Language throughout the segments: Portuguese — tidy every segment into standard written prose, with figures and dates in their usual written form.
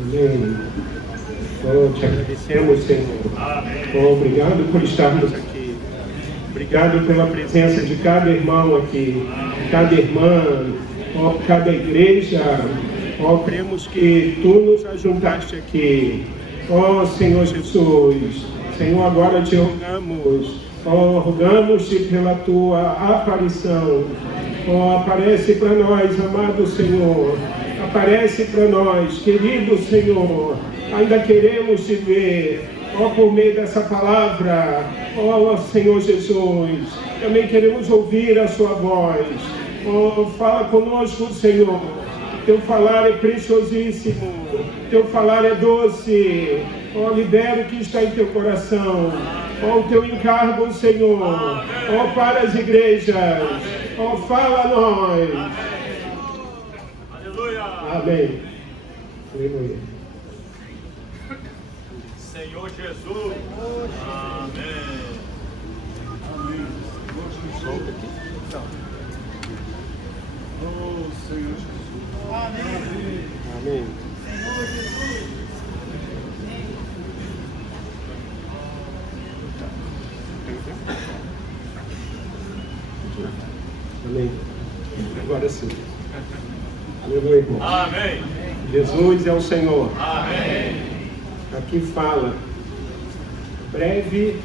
Amém. Oh, te agradecemos, Senhor. Oh, obrigado por estarmos aqui. Obrigado pela presença de cada irmão aqui, cada irmã, oh, cada igreja. Oh, cremos que Tu nos ajuntaste aqui. Oh, Senhor Jesus. Senhor, agora te rogamos. Oh, rogamos-te pela Tua aparição. Oh, aparece para nós, amado Senhor. Aparece para nós, querido Senhor. Ainda queremos te ver, ó, por meio dessa palavra, ó, Senhor Jesus. Também queremos ouvir a sua voz. Ó, fala conosco, Senhor. Teu falar é preciosíssimo, teu falar é doce. Ó, libera o que está em teu coração. Ó, o teu encargo, Senhor. Ó, para as igrejas. Ó, fala a nós. Aleluia. Amém. Aleluia. Senhor Jesus. Amém. Amém. Solta aqui. Oh, Senhor Jesus. Amém. Amém. Senhor Jesus. Amém. Agora sim. Aleluia, irmão. Amém. Jesus é o Senhor. Amém. Aqui fala, breve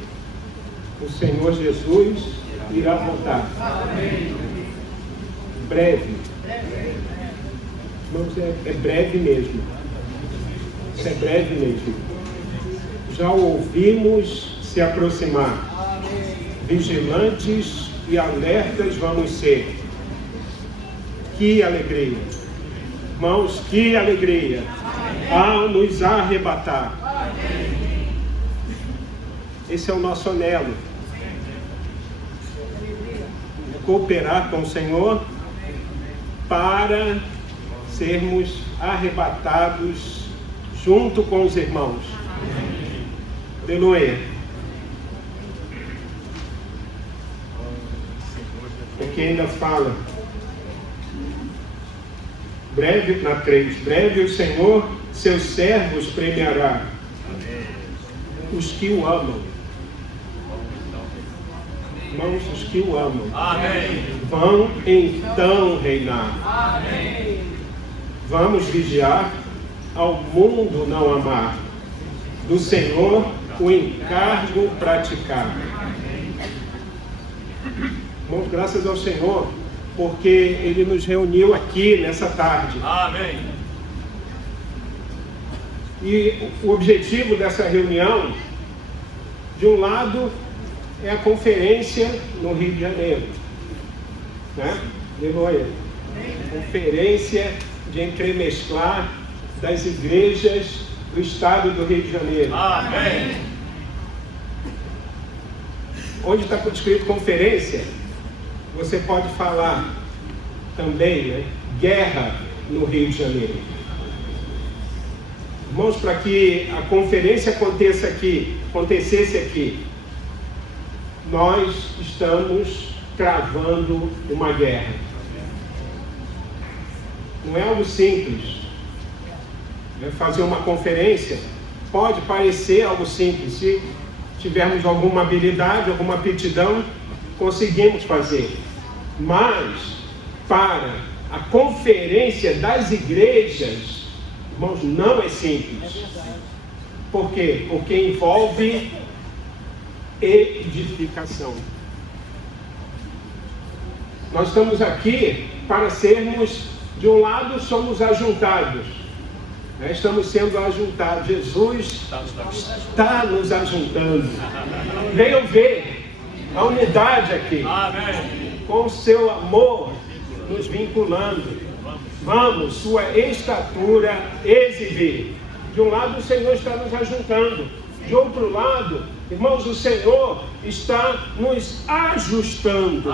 o Senhor Jesus irá voltar. Amém. Breve. Irmãos, é breve mesmo. Isso é breve mesmo. Já o ouvimos se aproximar. Vigilantes e alertas vamos ser. Que alegria. Irmãos, que alegria. Ao nos arrebatar. Esse é o nosso anelo. Cooperar com o Senhor para sermos arrebatados junto com os irmãos. Aleluia. Porque ainda fala, breve, na 3, breve o Senhor seus servos premiará, os que o amam. Irmãos, os que o amam. Amém. Vão então reinar. Amém. Vamos vigiar ao mundo não amar. Do Senhor o encargo praticar. Irmãos, graças ao Senhor, porque Ele nos reuniu aqui nessa tarde. Amém. E o objetivo dessa reunião, de um lado, é a conferência no Rio de Janeiro. Né? Aleluia. Conferência de entremesclar das igrejas do estado do Rio de Janeiro. Amém. Onde está escrito conferência, você pode falar também, né? Guerra no Rio de Janeiro. Irmãos, para que a conferência acontecesse aqui, nós estamos travando uma guerra. Não é algo simples. Fazer uma conferência pode parecer algo simples. Se tivermos alguma habilidade, alguma aptidão, conseguimos fazer. Mas, para a conferência das igrejas, irmãos, não é simples. Por quê? Porque envolve edificação. Nós estamos aqui para sermos, de um lado, somos ajuntados. Estamos sendo ajuntados. Jesus está nos ajuntando. Venham ver a unidade aqui. Amém. Com o seu amor nos vinculando. Vamos, sua estatura exibir. De um lado, o Senhor está nos ajuntando. De outro lado, irmãos, o Senhor está nos ajustando.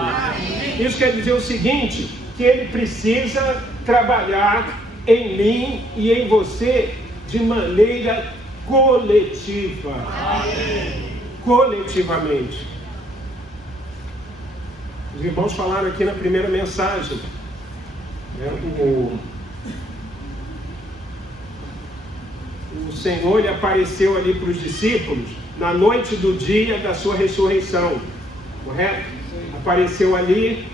Isso quer dizer o seguinte, que Ele precisa trabalhar em mim e em você de maneira coletiva. Coletivamente. Os irmãos falaram aqui na primeira mensagem, né, o Senhor lhe apareceu ali para os discípulos na noite do dia da sua ressurreição, correto? Apareceu ali,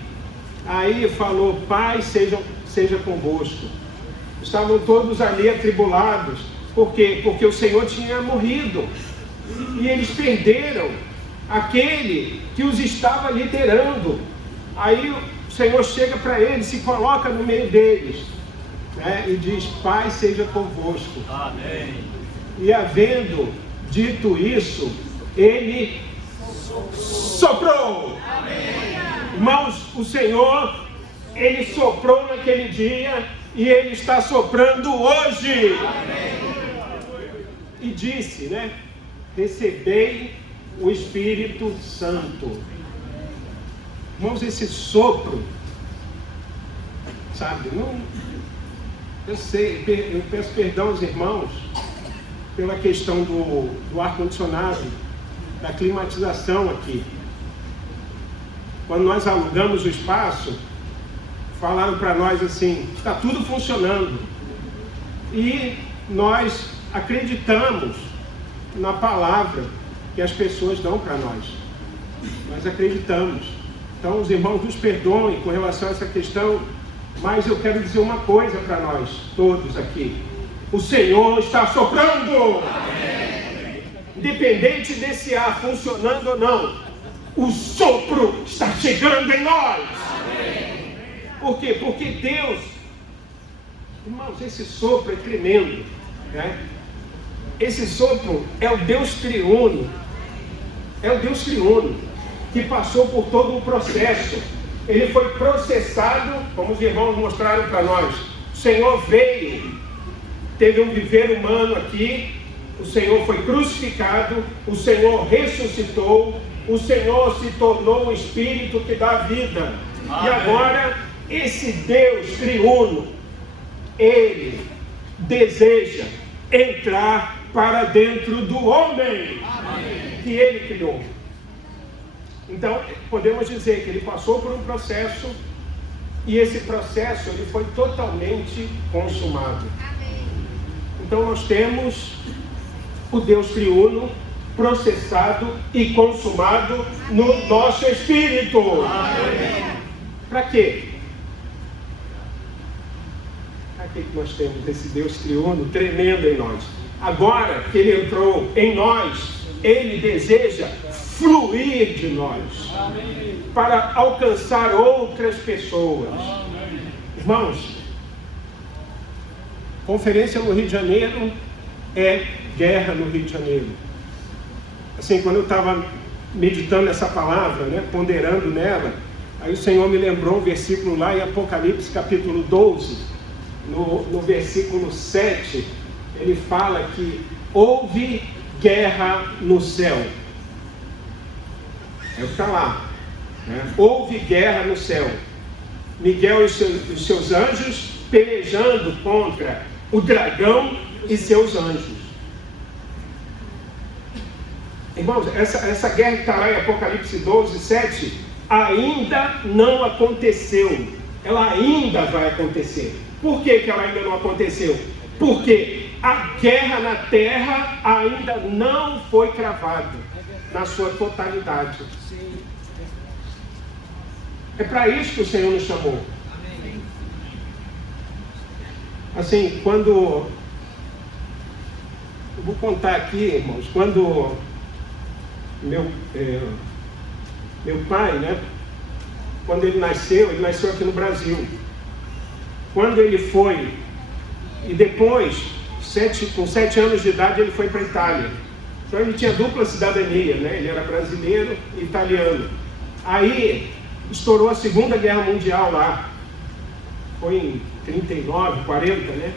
aí falou: Pai, seja convosco. Estavam todos ali atribulados. Por quê? Porque o Senhor tinha morrido e eles perderam aquele que os estava liderando. Aí o Senhor chega para eles, se coloca no meio deles, né, e diz: Pai, seja convosco. Amém. E havendo dito isso, ele soprou. Amém. Irmãos, o Senhor, ele soprou naquele dia e ele está soprando hoje. Amém. E disse, né? Recebei o Espírito Santo. Irmãos, esse sopro, sabe, não, eu sei, eu peço perdão aos irmãos pela questão do ar-condicionado, da climatização aqui. Quando nós alugamos o espaço, falaram para nós assim: está tudo funcionando. E nós acreditamos na palavra que as pessoas dão para nós. Nós acreditamos. Então os irmãos nos perdoem com relação a essa questão, mas eu quero dizer uma coisa para nós todos aqui: o Senhor está soprando. Amém. Independente desse ar funcionando ou não, o sopro está chegando em nós. Amém. Por quê? Porque Deus, irmãos, esse sopro é tremendo, né? Esse sopro é o Deus triuno. É o Deus triuno que passou por todo um processo. Ele foi processado, como os irmãos mostraram para nós. O Senhor veio, teve um viver humano aqui. O Senhor foi crucificado. O Senhor ressuscitou. O Senhor se tornou um Espírito que dá vida. Amém. E agora, esse Deus triuno, Ele deseja entrar para dentro do homem. Amém. Que Ele criou. Então, podemos dizer que Ele passou por um processo, e esse processo ele foi totalmente consumado. Amém. Então, nós temos o Deus triuno processado e consumado no nosso espírito. Para quê? Para que nós temos esse Deus triuno tremendo em nós? Agora que Ele entrou em nós, Ele deseja fluir de nós. Amém. Para alcançar outras pessoas. Amém. Irmãos, conferência no Rio de Janeiro é guerra no Rio de Janeiro. Assim, quando eu estava meditando essa palavra, né, ponderando nela, aí o Senhor me lembrou um versículo lá em Apocalipse capítulo 12, no versículo 7, ele fala que houve guerra no céu. É o que está lá, né? Houve guerra no céu. Miguel e os seus anjos pelejando contra o dragão e seus anjos. Irmãos, essa guerra que está lá em Apocalipse 12, 7, ainda não aconteceu. Ela ainda vai acontecer. Por que ela ainda não aconteceu? Porque a guerra na terra ainda não foi cravada na sua totalidade. É para isso que o Senhor nos chamou. Assim, quando... Eu vou contar aqui, irmãos, quando meu pai, né? Quando ele nasceu aqui no Brasil. Quando ele foi, e depois, com 7 anos de idade, ele foi para a Itália. Então ele tinha dupla cidadania, né? Ele era brasileiro e italiano. Aí estourou a Segunda Guerra Mundial lá. Foi em 39, 40, né?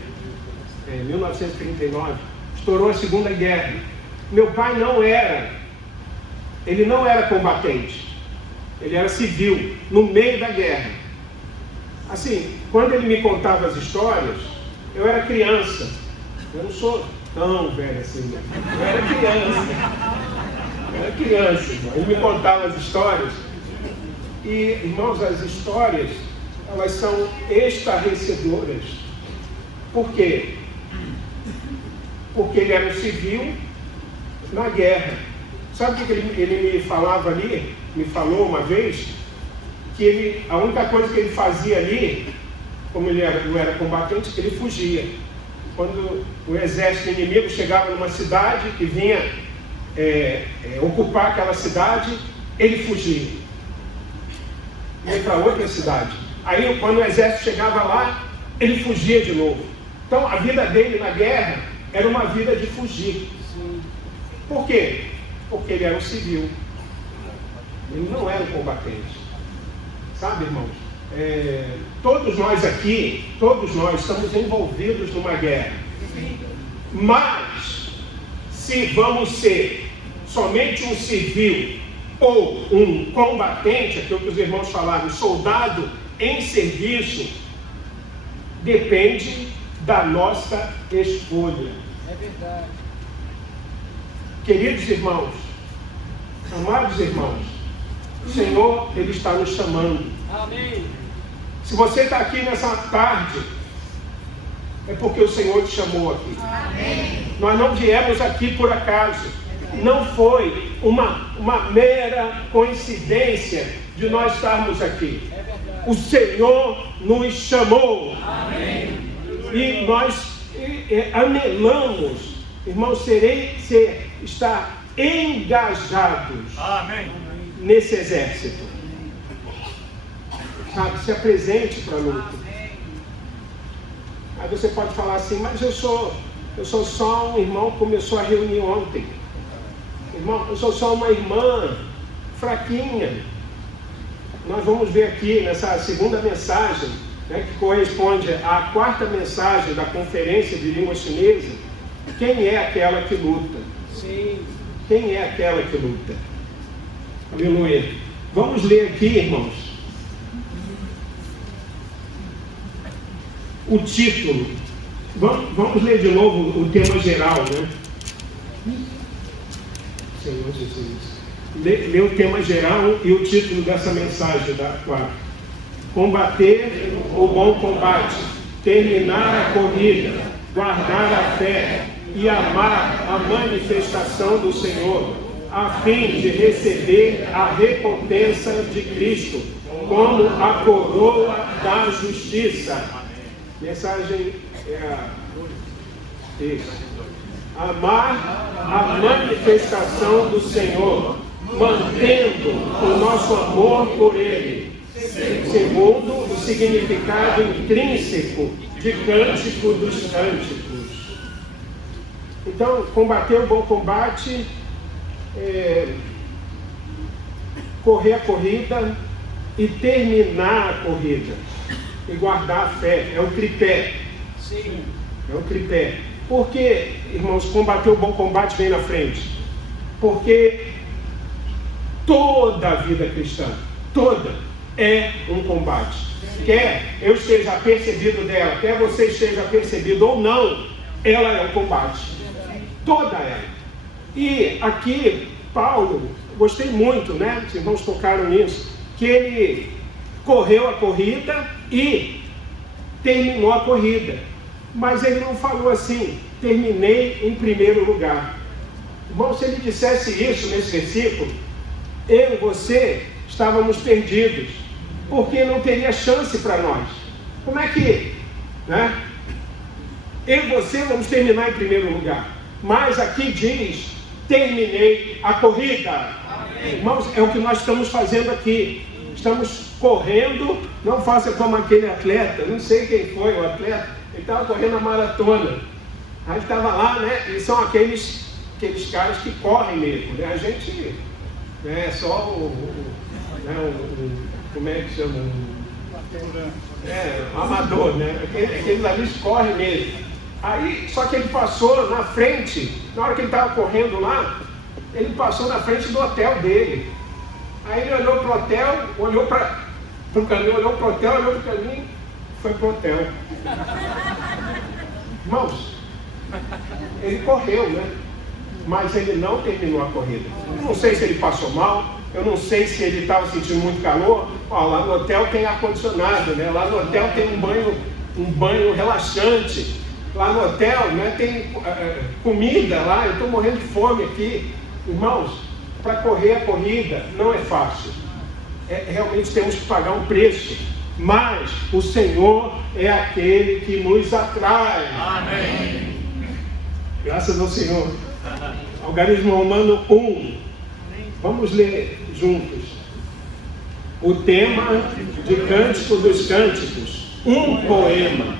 1939. Estourou a Segunda Guerra. Meu pai ele não era combatente. Ele era civil, no meio da guerra. Assim, quando ele me contava as histórias, eu era criança. Eu não sou tão velho assim, né? Eu era criança. Ele me contava as histórias. E, irmãos, as histórias, elas são estarrecedoras. Por quê? porque ele era um civil na guerra. Sabe o que ele me falava ali? Me falou uma vez que a única coisa que ele fazia ali, como ele não era combatente, ele fugia. Quando o exército inimigo chegava numa cidade e vinha ocupar aquela cidade, ele fugia. Ia para outra cidade. Aí, quando o exército chegava lá, ele fugia de novo. Então, a vida dele na guerra era uma vida de fugir. Por quê? Porque ele era um civil. Ele não era um combatente. Sabe, irmãos? Todos nós aqui, todos nós estamos envolvidos numa guerra. Mas, se vamos ser somente um civil ou um combatente, aquilo que os irmãos falaram, soldado em serviço, depende da nossa escolha. É verdade. Queridos irmãos, amados irmãos, o Senhor, Ele está nos chamando. Amém. Se você está aqui nessa tarde, é porque o Senhor te chamou aqui. Amém. Nós não viemos aqui por acaso. Não foi uma mera coincidência de nós estarmos aqui. É verdade. O Senhor nos chamou. Amém. E nós anelamos, irmãos, estar engajados Amém. nesse exército. Sabe, se apresente para a luta. Aí você pode falar assim, mas eu sou só um irmão que começou a reunir ontem. Irmão, eu sou só uma irmã fraquinha. Nós vamos ver aqui nessa segunda mensagem, né, que corresponde à quarta mensagem da conferência de língua chinesa, quem é aquela que luta? Sim. Quem é aquela que luta? Aleluia. Vamos ler aqui, irmãos, o título. Vamos ler de novo o tema geral, né? Senhor Jesus. Lê o tema geral e o título dessa mensagem da quarta. Combater o bom combate, terminar a corrida, guardar a fé e amar a manifestação do Senhor, a fim de receber a recompensa de Cristo, como a coroa da justiça. Mensagem isso. Amar a manifestação do Senhor, mantendo o nosso amor por Ele, segundo o significado intrínseco de Cântico dos Cânticos. Então, combater o bom combate, correr a corrida e terminar a corrida, e guardar a fé, é o tripé. Sim. É o tripé. Por que, irmãos, combater o bom combate vem na frente? Porque toda a vida cristã, toda, é um combate. Quer eu esteja apercebido dela, quer você esteja apercebido ou não, ela é um combate. Toda ela. E aqui, Paulo, gostei muito, né? Os irmãos tocaram nisso, que ele correu a corrida e terminou a corrida. Mas ele não falou assim, terminei em primeiro lugar. Irmão, se ele dissesse isso nesse versículo, eu e você estávamos perdidos, porque não teria chance para nós. Como é que, né? Eu e você vamos terminar em primeiro lugar. Mas aqui diz, terminei a corrida. Amém. Irmãos, é o que nós estamos fazendo aqui. Estamos correndo, não faça como aquele atleta, não sei quem foi o atleta, ele estava correndo a maratona. Aí ele estava lá, né? E são aqueles caras que correm mesmo, né? A gente é só como é que chama? Amador, né? Aqueles ali correm mesmo. Aí, só que ele passou na frente, na hora que ele estava correndo lá, ele passou na frente do hotel dele. Aí ele olhou para o hotel, olhou para o caminho, olhou para o hotel, olhou para o caminho, foi para o hotel. Irmãos, ele correu, né? Mas ele não terminou a corrida. Eu não sei se ele passou mal, eu não sei se ele estava sentindo muito calor. Ó, lá no hotel tem ar-condicionado, né? Lá no hotel tem um banho relaxante. lá no hotel, né, tem comida lá, eu estou morrendo de fome aqui. Irmãos, para correr a corrida não é fácil. Realmente temos que pagar um preço. Mas o Senhor é aquele que nos atrai. Amém. Graças ao Senhor. Algarismo Romano 1. Vamos ler juntos. O tema de Cântico dos Cânticos, um poema,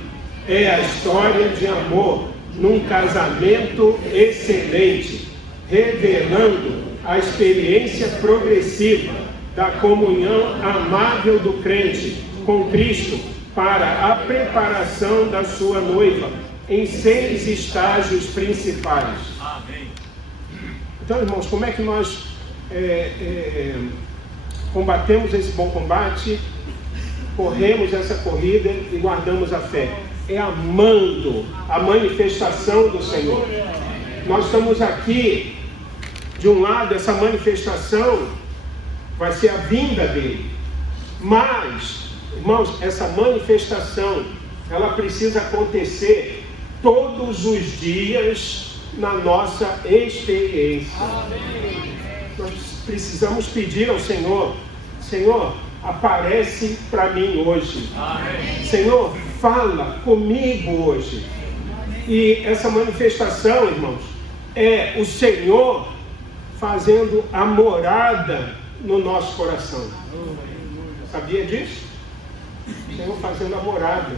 é a história de amor num casamento excelente, revelando a experiência progressiva da comunhão amável do crente com Cristo para a preparação da sua noiva em 6 estágios principais. Amém. Então, irmãos, como é que nós combatemos esse bom combate, corremos essa corrida e guardamos a fé? É amando a manifestação do Senhor. Nós estamos aqui, de um lado, essa manifestação vai ser a vinda dele. Mas, irmãos, essa manifestação, ela precisa acontecer todos os dias na nossa experiência. Nós precisamos pedir ao Senhor: Senhor, aparece para mim hoje. Amém. Senhor, fala comigo hoje. E essa manifestação, irmãos, é o Senhor fazendo a morada no nosso coração. Sabia disso? O Senhor fazendo a morada.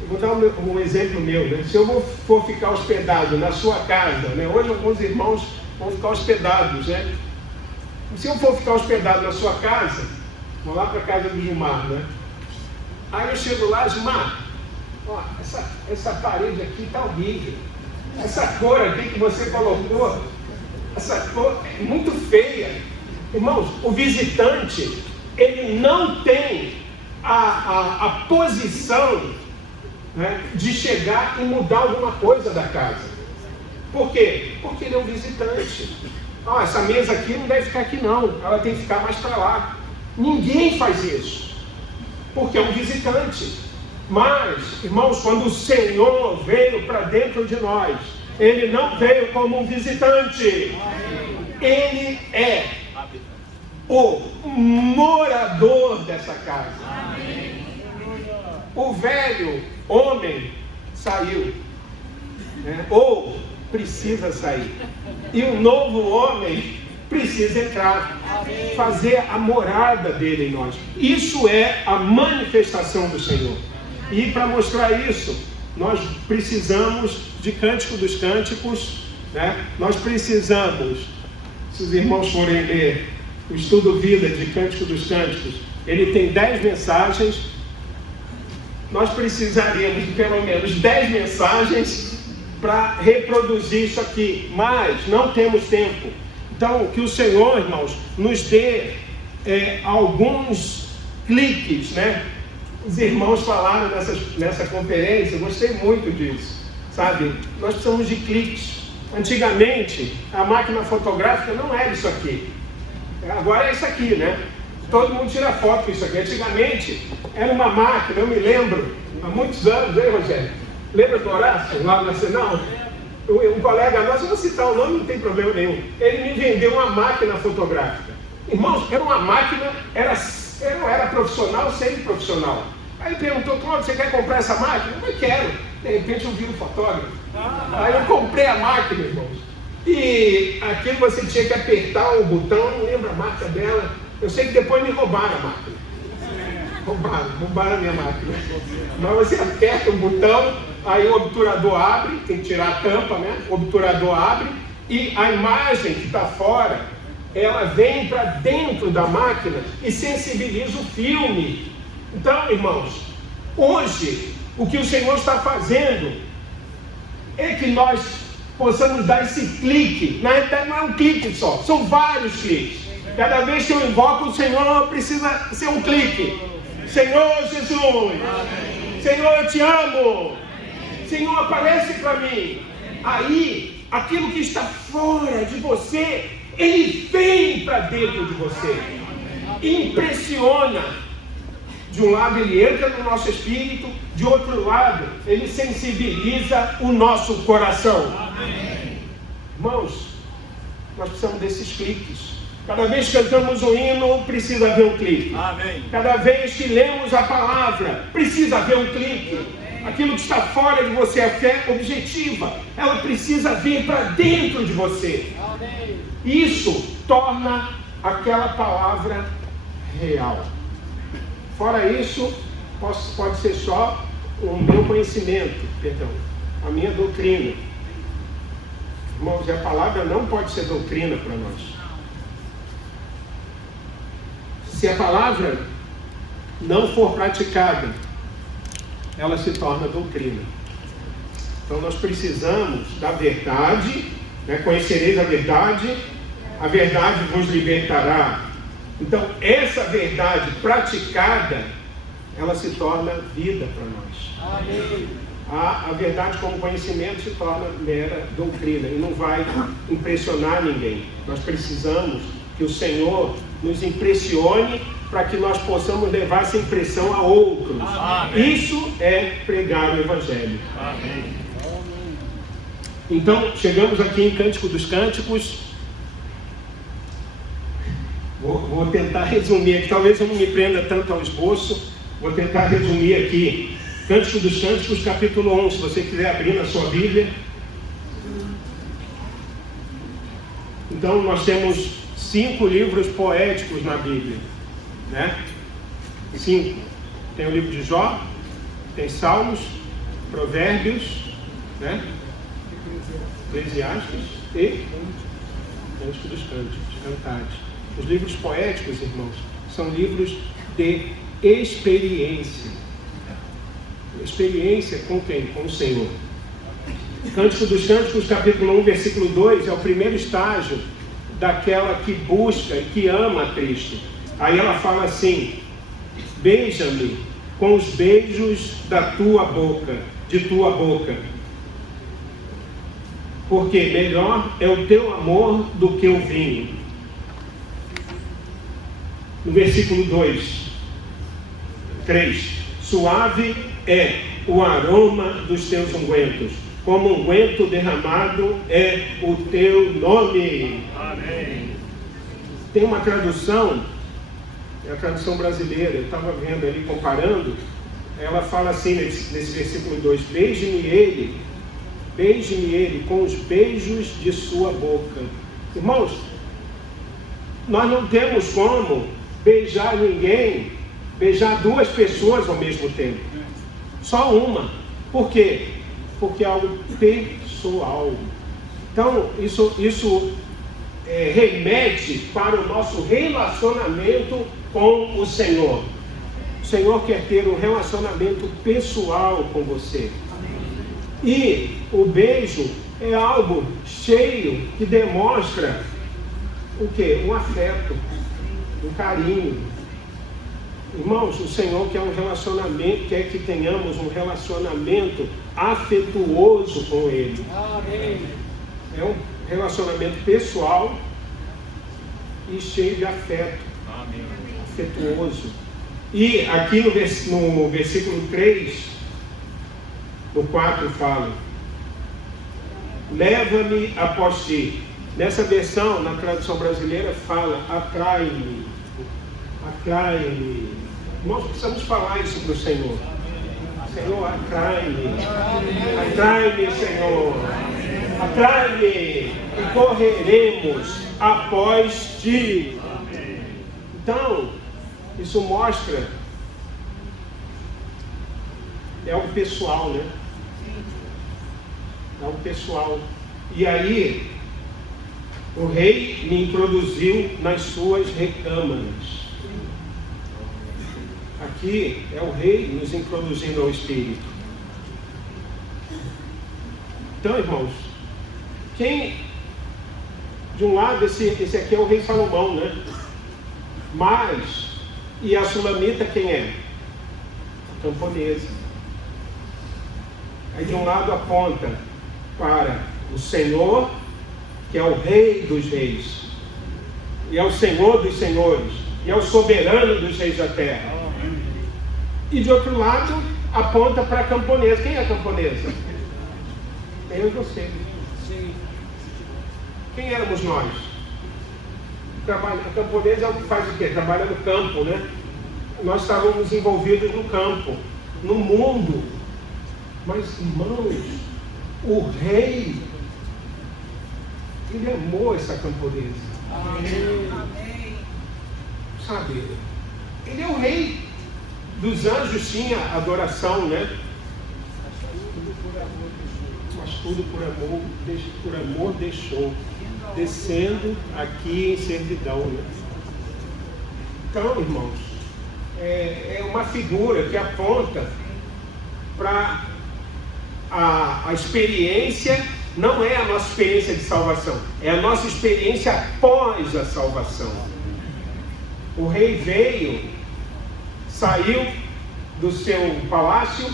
Eu vou dar um exemplo meu, né? Se eu for ficar hospedado na sua casa, né? Hoje alguns irmãos vão ficar hospedados, né? Se eu for ficar hospedado na sua casa, vou lá para a casa do Gilmar, né? Aí eu chego lá, Gilmar, ó, essa parede aqui está horrível. Essa cor aqui que você colocou, essa cor é muito feia. Irmãos, o visitante, ele não tem a posição, né, de chegar e mudar alguma coisa da casa. Por quê? Porque ele é um visitante. Essa mesa aqui não deve ficar aqui não, ela tem que ficar mais para lá. Ninguém faz isso, porque é um visitante. Mas, irmãos, quando o Senhor veio para dentro de nós, Ele não veio como um visitante. Ele é o morador dessa casa. O velho homem saiu, né? Ou precisa sair. E o novo homem precisa entrar, fazer a morada dele em nós. Isso é a manifestação do Senhor. E para mostrar isso, nós precisamos de Cântico dos Cânticos, né? Nós precisamos, se os irmãos forem ler o estudo vida de Cântico dos Cânticos, ele tem 10 mensagens. Nós precisaríamos de pelo menos 10 mensagens para reproduzir isso aqui, mas não temos tempo. Então, que o Senhor, irmãos, nos dê alguns cliques, né? Os irmãos falaram nessa conferência, eu gostei muito disso, sabe? Nós precisamos de cliques. Antigamente, a máquina fotográfica não era isso aqui. Agora é isso aqui, né? Todo mundo tira foto com isso aqui. Antigamente, era uma máquina, eu me lembro, há muitos anos, hein, Rogério? Lembra do Horácio, lá no Arsenal? Um colega nosso, eu vou citar o nome, não tem problema nenhum. Ele me vendeu uma máquina fotográfica. Irmãos, era uma máquina, não era profissional, semi-profissional. Aí ele perguntou: Cláudio, você quer comprar essa máquina? Eu falei: quero. De repente eu vi um fotógrafo. Aí eu comprei a máquina, irmãos. E aquilo você tinha que apertar o botão, não lembro a marca dela. Eu sei que depois me roubaram a máquina. Roubaram a minha máquina. Mas você aperta o botão, aí o obturador abre, tem que tirar a tampa, né? O obturador abre e a imagem que está fora, ela vem para dentro da máquina e sensibiliza o filme. Então, irmãos, hoje, o que o Senhor está fazendo é que nós possamos dar esse clique. Na realidade, não é um clique só, são vários cliques. Cada vez que eu invoco o Senhor, precisa ser um clique. Senhor Jesus, amém. Senhor, eu te amo. Senhor, aparece para mim. Aí, aquilo que está fora de você, ele vem para dentro de você. Impressiona. De um lado ele entra no nosso espírito, de outro lado ele sensibiliza o nosso coração. Amém. Irmãos, nós precisamos desses cliques. Cada vez que cantamos um hino, precisa haver um clique. Amém. Cada vez que lemos a palavra, precisa haver um clique. Aquilo que está fora de você, a fé objetiva, ela precisa vir para dentro de você. Amém. Isso torna aquela palavra real. Fora isso, pode ser só o meu conhecimento, a minha doutrina. Irmãos, a palavra não pode ser doutrina para nós. Se a palavra não for praticada, ela se torna doutrina. Então nós precisamos da verdade, né? Conhecereis a verdade vos libertará. Então essa verdade praticada, ela se torna vida para nós. Amém. A verdade como conhecimento se torna mera doutrina e não vai impressionar ninguém. Nós precisamos que o Senhor nos impressione para que nós possamos levar essa impressão a outros. Amém. Isso é pregar o Evangelho. Amém. Então, chegamos aqui em Cântico dos Cânticos. Vou tentar resumir aqui, talvez eu não me prenda tanto ao esboço. Vou tentar resumir aqui. Cântico dos Cânticos, capítulo 1, se você quiser abrir na sua Bíblia. Então, nós temos 5 livros poéticos na Bíblia, né? 5. Tem o livro de Jó, tem Salmos, Provérbios, né? Eclesiastes e Cântico dos Cânticos, Cantares. Os livros poéticos, irmãos, são livros de experiência. Experiência com quem? Com o Senhor. Cântico dos Cânticos, capítulo 1, versículo 2, é o primeiro estágio daquela que busca e que ama a Cristo. Aí ela fala assim: beija-me com os beijos da tua boca, de tua boca, porque melhor é o teu amor do que o vinho. No versículo 3, suave é o aroma dos teus ungüentos, como unguento derramado é o teu nome. Amém. Tem uma tradução, é a tradução brasileira, eu estava vendo ali, comparando, ela fala assim nesse versículo 2, beije-me ele com os beijos de sua boca. Irmãos, nós não temos como beijar ninguém, beijar 2 pessoas ao mesmo tempo, só uma. Por quê? Porque é algo pessoal. Então isso remete para o nosso relacionamento com o Senhor. O Senhor quer ter um relacionamento pessoal com você. E o beijo é algo cheio que demonstra o quê? Um afeto, um carinho. Irmãos, o Senhor quer um relacionamento, quer que tenhamos um relacionamento afetuoso com Ele. Amém. É um relacionamento pessoal e cheio de afeto. Amém. Afetuoso. E aqui no versículo 3, no 4 fala: leva-me após ti. Nessa versão, na tradução brasileira, fala: atrai-me. Atrai-me. Nós precisamos falar isso para o Senhor. Senhor, atrai-me. Atrai-me, Senhor. Atrai-me e correremos após ti. Então, isso mostra, é algo pessoal, né? É algo pessoal. E aí, o rei me introduziu nas suas recâmaras. Aqui é o rei nos introduzindo ao Espírito. Então, irmãos, quem, de um lado, esse aqui é o rei Salomão, né? Mas, e a sulamita quem é? A camponesa. Aí de um lado aponta para o Senhor, que é o Rei dos Reis, e é o Senhor dos Senhores, e é o soberano dos reis da terra. E de outro lado, aponta para a camponesa. Quem é a camponesa? Eu e você. Sim. Quem éramos nós? A camponesa é o que faz o quê? Trabalha no campo, né? Nós estávamos envolvidos no campo, no mundo. Mas, irmãos, o rei, ele amou essa camponesa. Amém. Sabe? Ele é o rei. Dos anjos tinha adoração, né? Mas tudo por amor deixou, descendo aqui em servidão, né? Então, irmãos, é uma figura que aponta para a experiência. Não é a nossa experiência de salvação, é a nossa experiência após a salvação. O rei veio, saiu do seu palácio,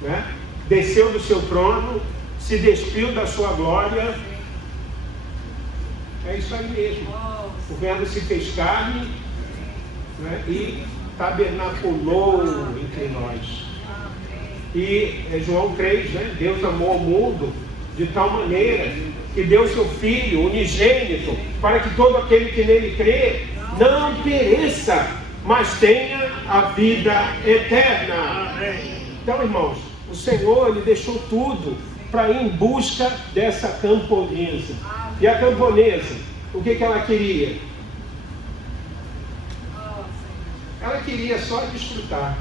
né? Desceu do seu trono, se despiu da sua glória. É isso aí mesmo. O Verbo se fez carne, né? E tabernaculou entre nós. E João 3, né? Deus amou o mundo de tal maneira que deu seu Filho unigênito, para que todo aquele que nele crê não pereça, mas tenha a vida eterna. Então, irmãos, o Senhor, Ele deixou tudo para ir em busca dessa camponesa. E a camponesa, o que ela queria? Ela queria só desfrutar.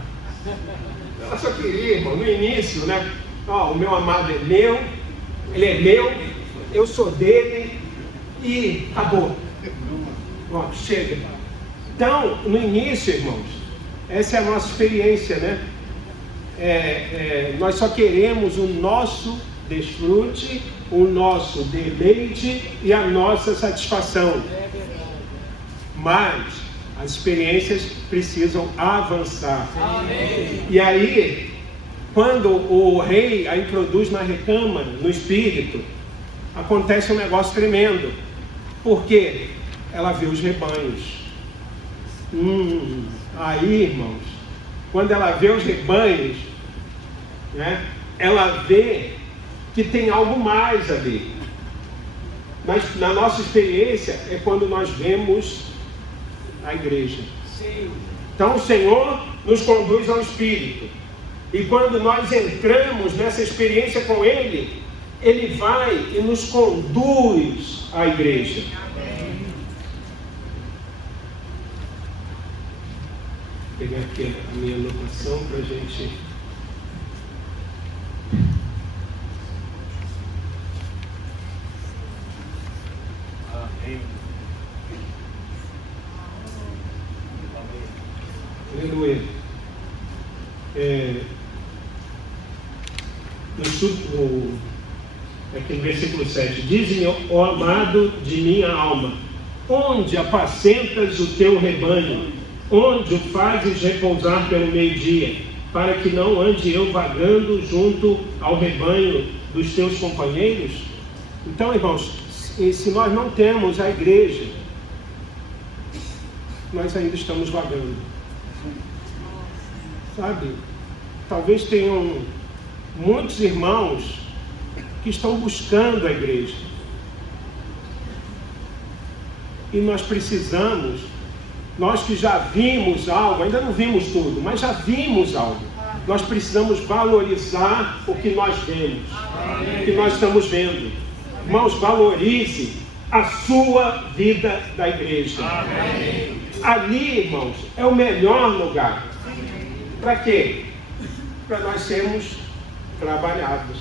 Ela só queria, irmão, no início, né? O meu amado é meu, ele é meu, eu sou dele e acabou. Chega. Então, no início, irmãos, essa é a nossa experiência, né? Nós só queremos o nosso desfrute, o nosso deleite e a nossa satisfação. Mas as experiências precisam avançar. Amém. E aí, quando o rei a introduz na recâmara, no espírito, acontece um negócio tremendo. Porque ela vê os rebanhos. Aí, irmãos, quando ela vê os rebanhos, né, ela vê que tem algo mais ali. Mas na nossa experiência é quando nós vemos a igreja. Sim. Então o Senhor nos conduz ao Espírito. E quando nós entramos nessa experiência com Ele, Ele vai e nos conduz à igreja. Vou pegar aqui a minha anotação para a gente. Amém. Aleluia. Aqui no versículo 7, diz-me, ó amado de minha alma, onde apacentas o teu rebanho, onde o fazes repousar pelo meio-dia, para que não ande eu vagando junto ao rebanho dos teus companheiros? Então, irmãos, se nós não temos a igreja, nós ainda estamos vagando. Sabe? Talvez tenham muitos irmãos que estão buscando a igreja. E nós precisamos, nós que já vimos algo, ainda não vimos tudo, mas já vimos algo. Nós precisamos valorizar o que nós vemos, o que nós estamos vendo. Irmãos, valorize a sua vida da igreja. Ali, irmãos, é o melhor lugar. Para quê? Para nós sermos trabalhados,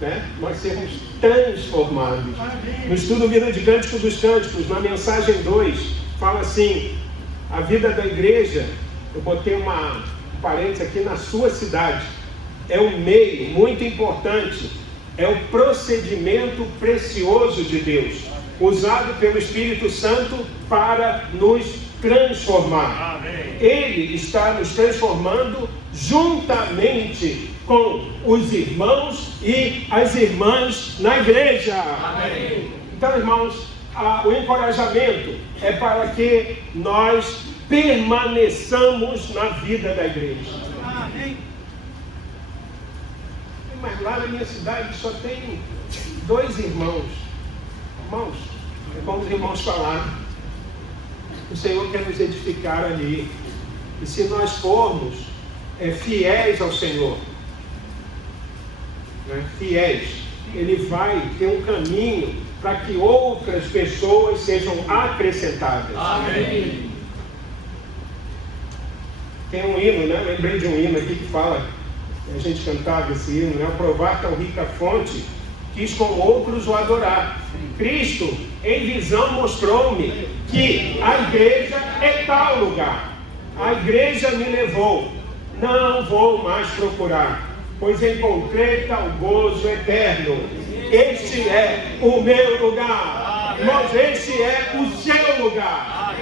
né? Nós sermos transformados. No estudo Vida de Cântico dos Cânticos, na mensagem 2, fala assim: a vida da igreja, eu botei um parênteses aqui, na sua cidade, é um meio muito importante, é o procedimento precioso de Deus, usado pelo Espírito Santo para nos transformar. Amém. Ele está nos transformando juntamente com os irmãos e as irmãs na igreja. Amém. Então, irmãos, o encorajamento é para que nós permaneçamos na vida da igreja. Amém. Mas lá na minha cidade só tem 2 irmãos. Irmãos, é como os irmãos falaram. O Senhor quer nos edificar ali. E se nós formos fiéis ao Senhor, né, fiéis, Ele vai ter um caminho para que outras pessoas sejam acrescentadas. Amém. Tem um hino, né? Lembrei de um hino aqui que fala, a gente cantava esse hino, né? Provar tão rica fonte, quis com outros o adorar. Cristo, em visão, mostrou-me que a igreja é tal lugar. A igreja me levou, não vou mais procurar, pois encontrei tal gozo eterno. Este é o meu lugar. Irmãos, este é o seu lugar.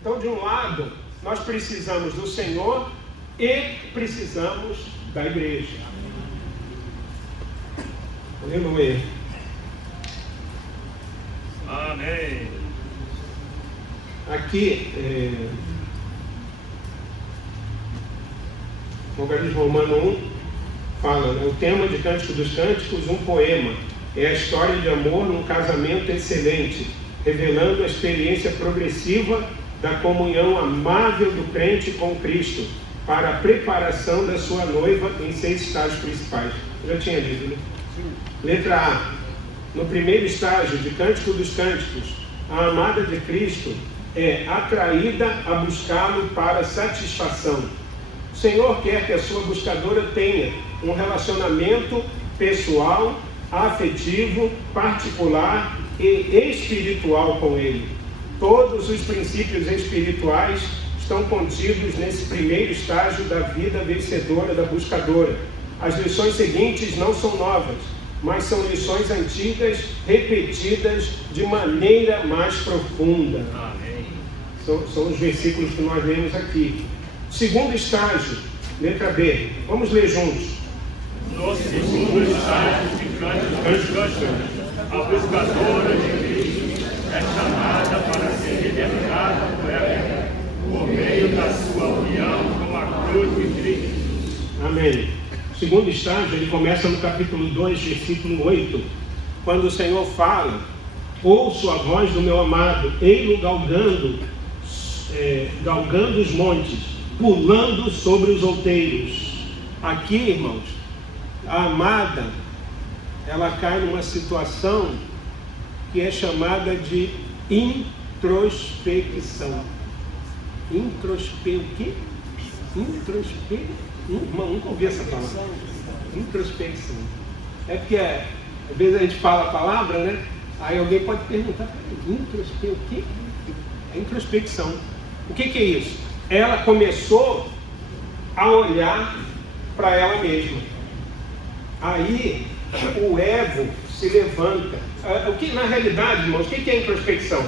Então, de um lado, nós precisamos do Senhor e precisamos da igreja. Aleluia. Amém. Aqui, no Evangelho Romano 1, fala, né, o tema de Cântico dos Cânticos, um poema. É a história de amor num casamento excelente, revelando a experiência progressiva da comunhão amável do crente com Cristo, para a preparação da sua noiva em 6 estágios principais. Eu já tinha lido, né? Letra A. No primeiro estágio de Cântico dos Cânticos, a amada de Cristo é atraída a buscá-lo para satisfação. O Senhor quer que a sua buscadora tenha um relacionamento pessoal, afetivo, particular e espiritual com Ele. Todos os princípios espirituais estão contidos nesse primeiro estágio da vida vencedora da buscadora. As lições seguintes não são novas, mas são lições antigas, repetidas de maneira mais profunda. Amém. São os versículos que nós lemos aqui. Segundo estágio, letra B. Vamos ler juntos. No segundo estágio de Cântico, a buscadora de Cristo é chamada para ser libertada por meio da sua união com a cruz de Cristo. Amém. O segundo estágio, ele começa no capítulo 2, versículo 8, quando o Senhor fala: ouço a voz do meu amado, ei-lo galgando os montes, pulando sobre os outeiros. Aqui, irmãos, a amada, ela cai numa situação que é chamada de introspecção. O quê? Nunca ouvi essa palavra. Introspecção. É porque às vezes a gente fala a palavra, né? Aí alguém pode perguntar: o quê? É introspecção. O que é isso? Ela começou a olhar para ela mesma. Aí o ego se levanta. O que, na realidade, irmãos, o que é introspecção?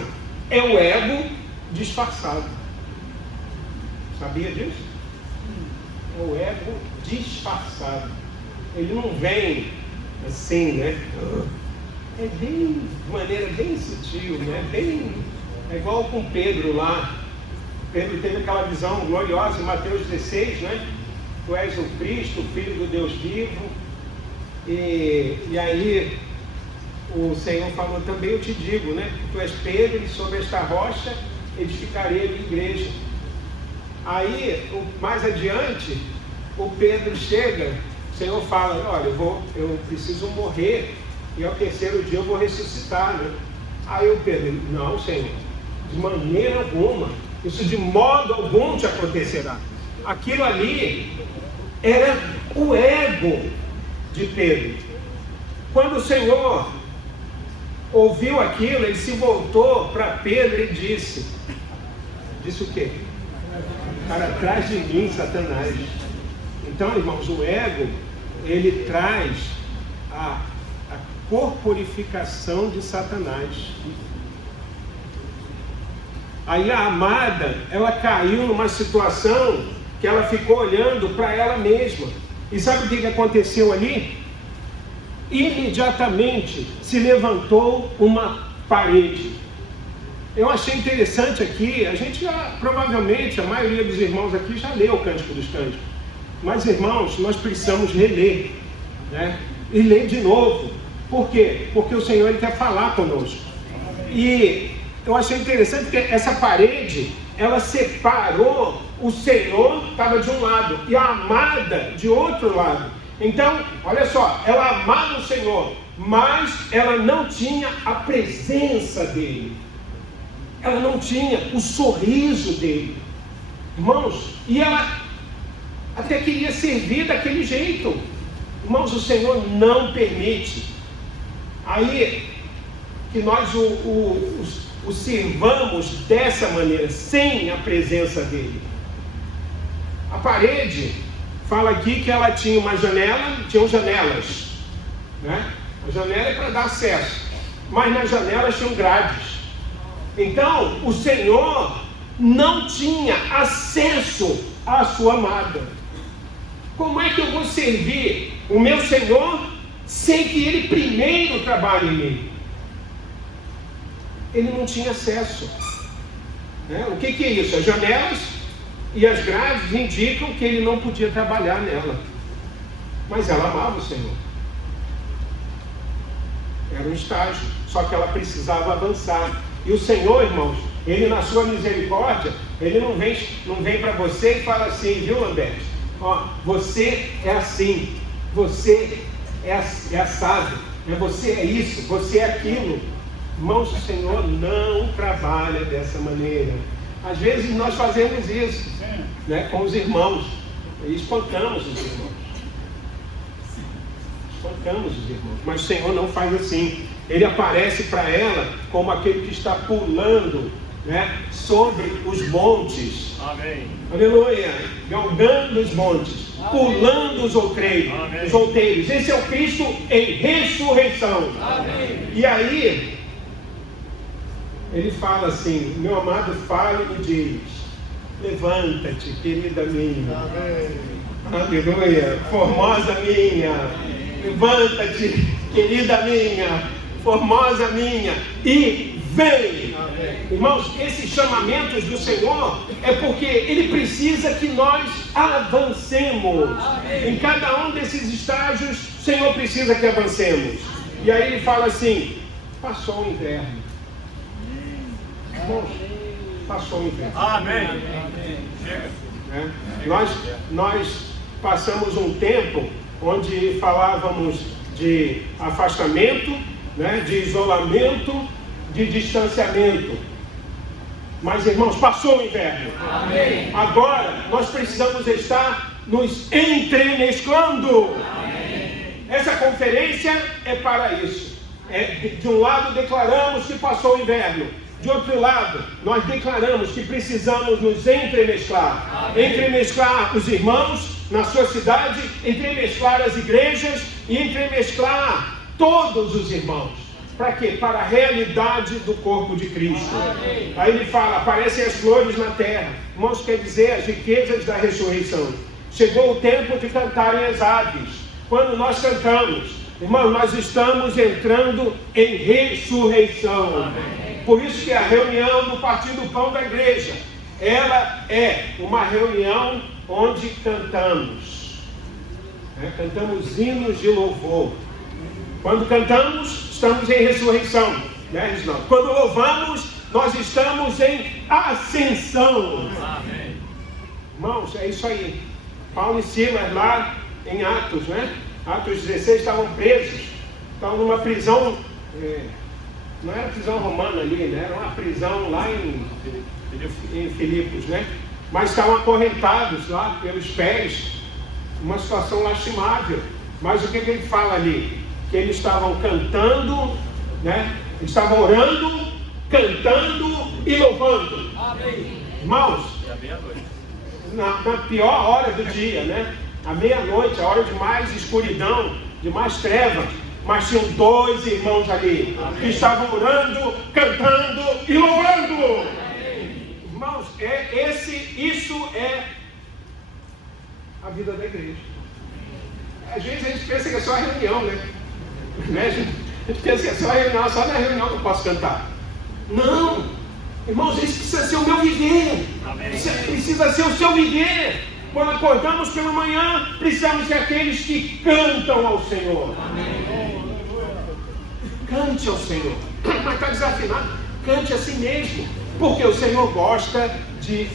É o ego disfarçado. Sabia disso? É o ego disfarçado. Ele não vem assim, né? É bem, de maneira bem sutil, né? É igual com Pedro lá. Pedro teve aquela visão gloriosa em Mateus 16, né? Tu és o Cristo, o Filho do Deus vivo. E aí o Senhor falou: também eu te digo, né? Tu és Pedro, e sobre esta rocha edificarei a minha igreja. Aí, mais adiante, o Pedro chega, o Senhor fala: olha, eu preciso morrer, e ao terceiro dia eu vou ressuscitar, né? Aí o Pedro: não, Senhor, de maneira alguma, isso de modo algum te acontecerá. Aquilo ali era o ego de Pedro. Quando o Senhor ouviu aquilo, ele se voltou para Pedro e disse o quê? Para trás de mim, Satanás. Então, irmãos, o ego, ele traz a corporificação de Satanás. Aí a amada, ela caiu numa situação que ela ficou olhando para ela mesma. E sabe o que aconteceu ali? Imediatamente se levantou uma parede eu achei interessante aqui, a gente já, provavelmente, a maioria dos irmãos aqui já leu o Cântico dos Cânticos. Mas, irmãos, nós precisamos reler, né? E ler de novo. Por quê? Porque o Senhor, Ele quer falar conosco. E eu achei interessante que essa parede, ela separou, o Senhor estava de um lado e a amada de outro lado. Então, olha só, ela amava o Senhor, mas ela não tinha a presença dEle. Ela não tinha o sorriso dEle. Irmãos, e ela até queria servir daquele jeito. Irmãos, o Senhor não permite. Aí, que nós o sirvamos dessa maneira, sem a presença dEle. A parede, fala aqui que ela tinha uma janela, tinham janelas, né? A janela é para dar acesso, mas nas janelas tinham grades. Então, o Senhor não tinha acesso à sua amada. Como é que eu vou servir o meu Senhor sem que Ele primeiro trabalhe em mim? Ele não tinha acesso, né? O que é isso? As janelas e as grades indicam que Ele não podia trabalhar nela. Mas ela amava o Senhor. Era um estágio, só que ela precisava avançar. E o Senhor, irmãos, Ele na sua misericórdia, Ele não vem para você e fala assim, viu, Lambert? Ó, você é assim, você é assado, você é isso, você é aquilo. Irmãos, o Senhor não trabalha dessa maneira. Às vezes nós fazemos isso, né, com os irmãos, e espancamos os irmãos. Espancamos os irmãos, mas o Senhor não faz assim. Ele aparece para ela como aquele que está pulando, né, sobre os montes. Amém. Aleluia. Galgando os montes, pulando os outeiros. Esse é o Cristo em ressurreição. Amém. E aí, ele fala assim, meu amado fala e me diz, levanta-te, querida minha. Amém. Aleluia. Formosa minha. Levanta-te, querida minha. Formosa minha. E vem. Amém. Irmãos, esses chamamentos do Senhor é porque Ele precisa que nós avancemos. Amém. Em cada um desses estágios, o Senhor precisa que avancemos. E aí Ele fala assim, passou o inverno. Irmãos, passou o inverno. Amém. É? Nós passamos um tempo onde falávamos de afastamento, né, de isolamento, de distanciamento. Mas, irmãos, passou o inverno. Amém. Agora nós precisamos estar nos entremesclando. Amém. Essa conferência é para isso. De um lado declaramos que passou o inverno. De outro lado, nós declaramos que precisamos nos entremesclar. Amém. Entremesclar os irmãos na sua cidade, entremesclar as igrejas e entremesclar todos os irmãos. Para quê? Para a realidade do corpo de Cristo. Amém. Aí ele fala, aparecem as flores na terra. Irmãos, quer dizer as riquezas da ressurreição. Chegou o tempo de cantarem as aves. Quando nós cantamos, irmãos, nós estamos entrando em ressurreição. Amém. Por isso que a reunião do Partido Pão da Igreja, ela é uma reunião onde cantamos. Cantamos hinos de louvor. Quando cantamos, estamos em ressurreição, né, Reginaldo? Quando louvamos, nós estamos em ascensão. Amém. Irmãos, é isso aí. Paulo e Silas lá em Atos, né? Atos 16, estavam presos. Estavam numa prisão, não era prisão romana ali, né? Era uma prisão lá em Filipos, né? Mas estavam acorrentados lá pelos pés. Uma situação lastimável. Mas o que ele fala ali? Que eles estavam cantando, né? Eles estavam orando, cantando e louvando. Amém. Irmãos, na pior hora do dia, né? À meia-noite, a hora de mais escuridão, de mais trevas, mas tinham dois irmãos ali. Amém. Que estavam orando, cantando e louvando. Amém. Irmãos, isso é a vida da igreja. Às vezes a gente pensa que é só a reunião, né? A gente pensa que é só a reunião, só na reunião que eu posso cantar. Não! Irmãos, esse precisa ser o meu viver. Precisa ser o seu viver. Quando acordamos pela manhã, precisamos ser aqueles que cantam ao Senhor. Cante ao Senhor. Mas está desafinado? Cante assim mesmo. Porque o Senhor gosta de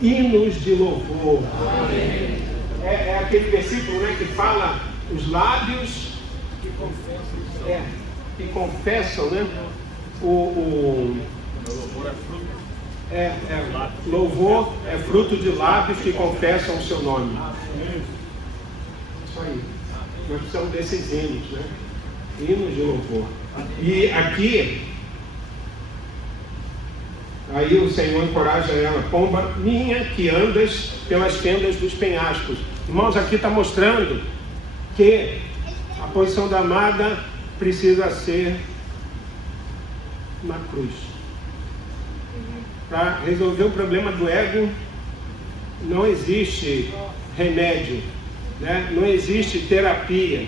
hinos de louvor. É aquele versículo, né, que fala os lábios que confessam, né? Louvor é fruto de lábios que confessam o seu nome. Isso aí. Nós precisamos desses hinos, né? Hinos de louvor. E aqui, aí o Senhor encoraja ela: pomba minha que andas pelas fendas dos penhascos. Irmãos, aqui está mostrando que a posição da amada precisa ser na cruz. Para resolver o problema do ego, não existe remédio, né? Não existe terapia,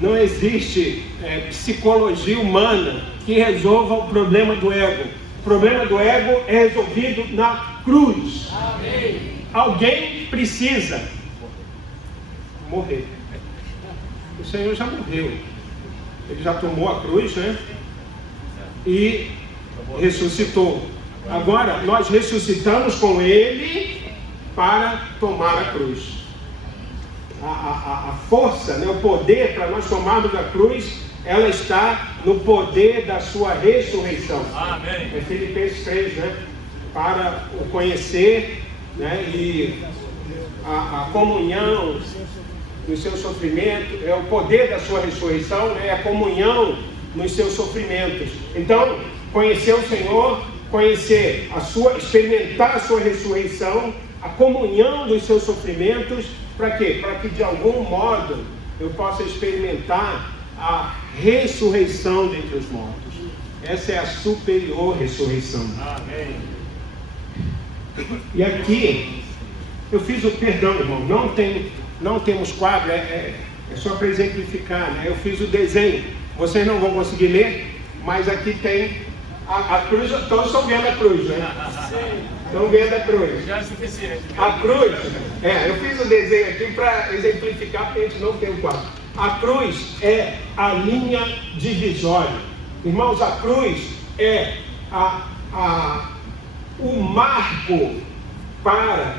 não existe psicologia humana que resolva o problema do ego. O problema do ego é resolvido na cruz. Amém. Alguém precisa morrer. O Senhor já morreu. Ele já tomou a cruz, né? E ressuscitou. Agora, nós ressuscitamos com Ele para tomar a cruz. A força, né, o poder para nós tomarmos a cruz, ela está no poder da sua ressurreição. Amém. É Filipenses 3, né? Para o conhecer, né, e a comunhão no seu sofrimento, é o poder da sua ressurreição, né, a comunhão nos seus sofrimentos. Então, conhecer o Senhor, conhecer experimentar a sua ressurreição, a comunhão dos seus sofrimentos, para quê? Para que de algum modo eu possa experimentar a ressurreição dentre os mortos. Essa é a superior ressurreição. Amém. E aqui eu fiz o perdão, irmão. Não temos quadro, é só para exemplificar, né? Eu fiz o desenho. Vocês não vão conseguir ler, mas aqui tem a cruz. Todos estão vendo a cruz, né? Estão vendo a cruz. Já é suficiente. A cruz, eu fiz o desenho aqui para exemplificar, porque a gente não tem o quadro. A cruz é a linha divisória. Irmãos, a cruz é o marco para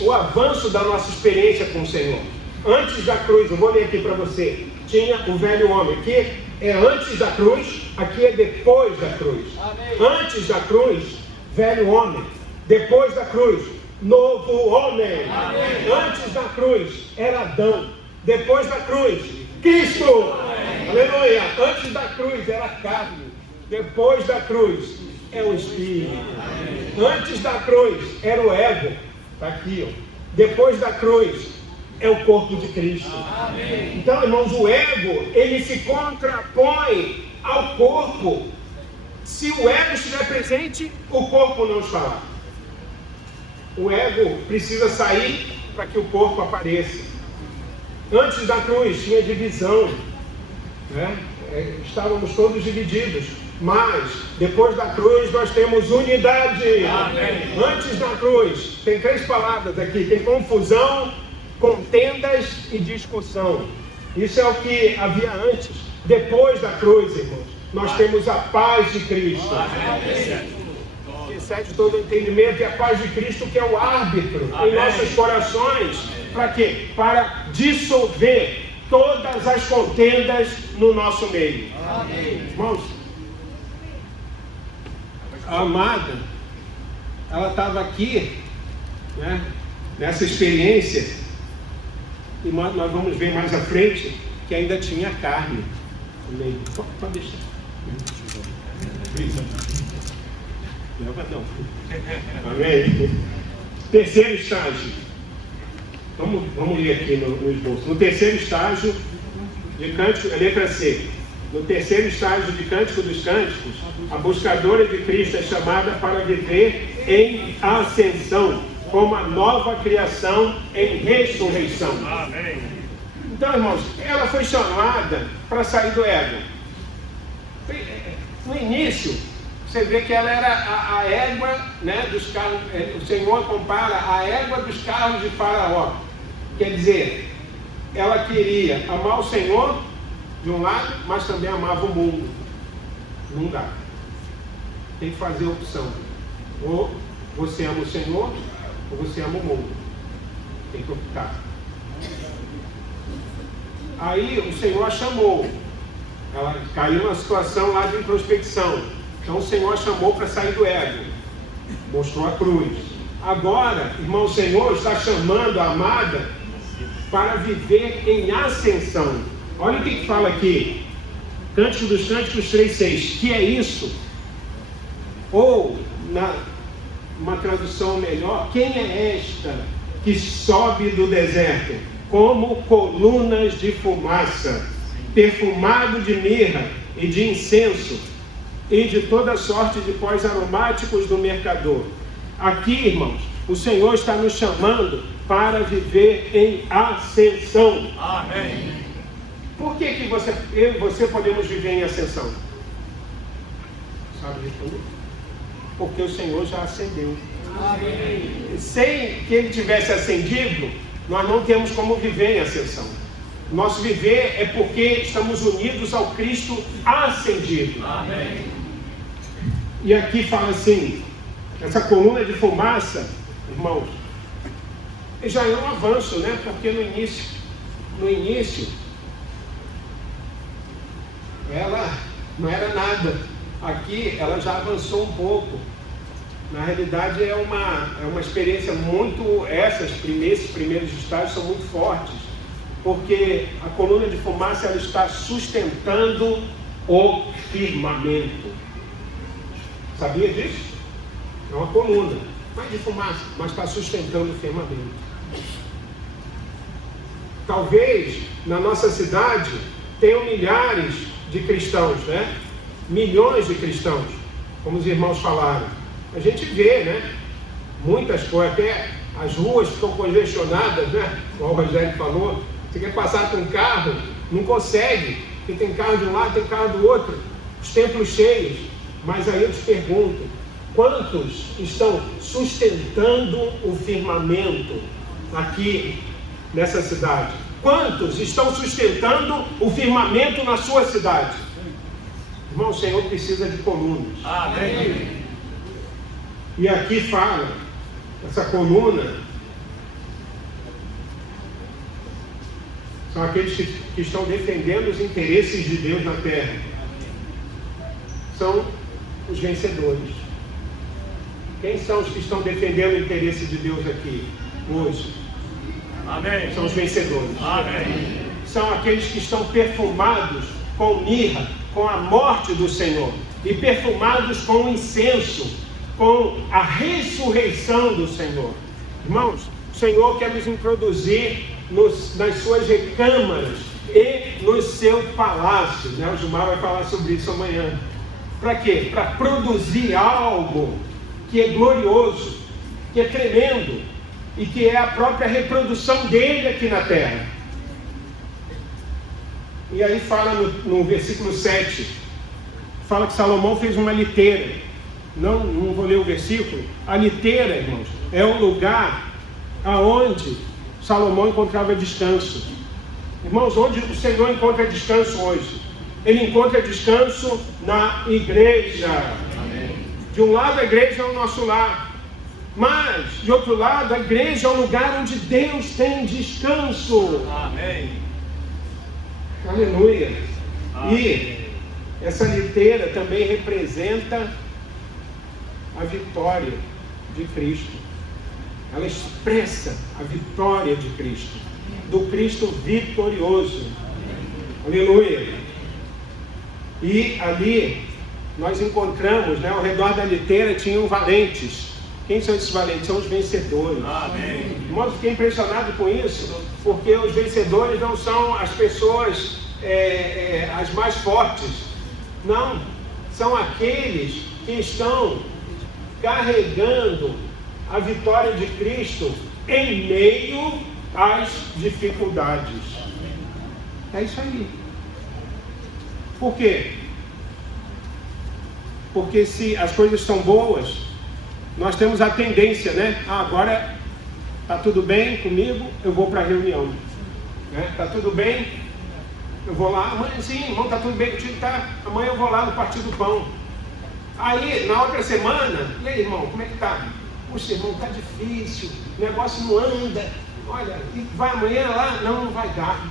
o avanço da nossa experiência com o Senhor. Antes da cruz, eu vou ler aqui para você, tinha o velho homem. Aqui é antes da cruz, aqui é depois da cruz. Amém. Antes da cruz, velho homem. Depois da cruz, novo homem. Amém. Antes da cruz era Adão. Depois da cruz, Cristo. Amém. Aleluia. Antes da cruz era carne. Depois da cruz é o Espírito. Amém. Antes da cruz era o ego. Está aqui, ó. Depois da cruz é o corpo de Cristo. Amém. Então, irmãos, o ego, ele se contrapõe ao corpo. Se o ego estiver presente, o corpo não estará. O ego precisa sair para que o corpo apareça. Antes da cruz tinha divisão, né? Estávamos todos divididos. Mas, depois da cruz, nós temos unidade. Amém. Antes da cruz, tem 3 palavras aqui. Tem confusão, contendas e discussão. Isso é o que havia antes. Depois da cruz, irmãos, nós temos a paz de Cristo. Que excede todo o entendimento. E a paz de Cristo, que é o árbitro em nossos corações. Para quê? Para dissolver todas as contendas no nosso meio. Amém. Irmãos, a amada, ela estava aqui, né, nessa experiência, e nós vamos ver mais à frente que ainda tinha carne. Pode deixar. Leva não. Amém. Terceiro estágio. Vamos ler aqui no esboço. No terceiro estágio de Cântico, a letra C. No terceiro estágio de Cântico dos Cânticos, a buscadora de Cristo é chamada para viver em ascensão, como a nova criação em ressurreição. Amém. Então, irmãos, ela foi chamada para sair do ego. No início, você vê que ela era a égua, né, dos carros. O Senhor compara a égua dos carros de Faraó. Quer dizer, ela queria amar o Senhor de um lado, mas também amava o mundo. Não dá. Tem que fazer opção. Ou você ama o Senhor, ou você ama o mundo. Tem que optar. Aí o Senhor a chamou. Ela caiu numa situação lá de introspecção. Então o Senhor a chamou para sair do ego. Mostrou a cruz. Agora, irmão, o Senhor está chamando a amada para viver em ascensão. Olha o que fala aqui. Cântico dos Cânticos 3:6. Que é isso? Ou, uma tradução melhor, quem é esta que sobe do deserto como colunas de fumaça, perfumado de mirra e de incenso e de toda sorte de pós aromáticos do mercador? Aqui, irmãos, o Senhor está nos chamando para viver em ascensão. Amém. Por que eu e você podemos viver em ascensão? Sabe responder? Porque o Senhor já ascendeu. Amém. Sem que Ele tivesse ascendido, nós não temos como viver em ascensão. Nosso viver é porque estamos unidos ao Cristo ascendido. Amém. E aqui fala assim, essa coluna de fumaça, irmãos, já é um avanço, né? Porque no início, ela não era nada. Aqui ela já avançou um pouco. Na realidade é uma experiência muito, esses primeiros estágios são muito fortes, porque a coluna de fumaça ela está sustentando o firmamento. Sabia disso? É uma coluna, mas de fumaça, mas está sustentando o firmamento. Talvez na nossa cidade tenham milhares de cristãos, né? Milhões de cristãos, como os irmãos falaram. A gente vê, né? Muitas coisas, até as ruas ficam congestionadas, né? Como o Rogério falou, você quer passar com um carro, não consegue, porque tem carro de um lado, tem carro do outro, os templos cheios. Mas aí eu te pergunto, quantos estão sustentando o firmamento aqui nessa cidade? Quantos estão sustentando o firmamento na sua cidade? Irmão, o Senhor precisa de colunas. Amém. E aqui fala, essa coluna, são aqueles que estão defendendo os interesses de Deus na terra. São os vencedores. Quem são os que estão defendendo o interesse de Deus aqui, hoje? Amém. São os vencedores. Amém. São aqueles que estão perfumados com mirra, com a morte do Senhor, e perfumados com incenso, com a ressurreição do Senhor. Irmãos, o Senhor quer nos introduzir nas suas recâmaras e no seu palácio, né? O Gilmar vai falar sobre isso amanhã. Para quê? Para produzir algo que é glorioso, que é tremendo, e que é a própria reprodução dele aqui na terra. E aí fala no versículo 7, fala que Salomão fez uma liteira. Não vou ler o versículo. A liteira, irmãos, é o lugar aonde Salomão encontrava descanso. Irmãos, onde o Senhor encontra descanso hoje? Ele encontra descanso na igreja. Amém. De um lado a igreja é o nosso lar, mas de outro lado a igreja é o lugar onde Deus tem descanso. Amém. Aleluia. Amém. E essa liteira também representa a vitória de Cristo. Ela expressa a vitória de Cristo, do Cristo vitorioso. Aleluia. E ali nós encontramos, né, ao redor da liteira tinham valentes. Quem são esses valentes? São os vencedores. Amém. Eu fiquei impressionado com isso, porque os vencedores não são as pessoas as mais fortes. Não, são aqueles que estão carregando a vitória de Cristo em meio às dificuldades. É isso aí. Por quê? Porque se as coisas estão boas, nós temos a tendência, né? Agora está tudo bem comigo, eu vou para a reunião. Está tudo bem, eu vou lá. Amanhã, sim, irmão, está tudo bem contigo? Tá. Amanhã eu vou lá no Partido do Pão. Aí, na outra semana, e aí, irmão, como é que tá? Puxa, irmão, tá difícil, o negócio não anda. Olha, vai amanhã lá? Não vai dar.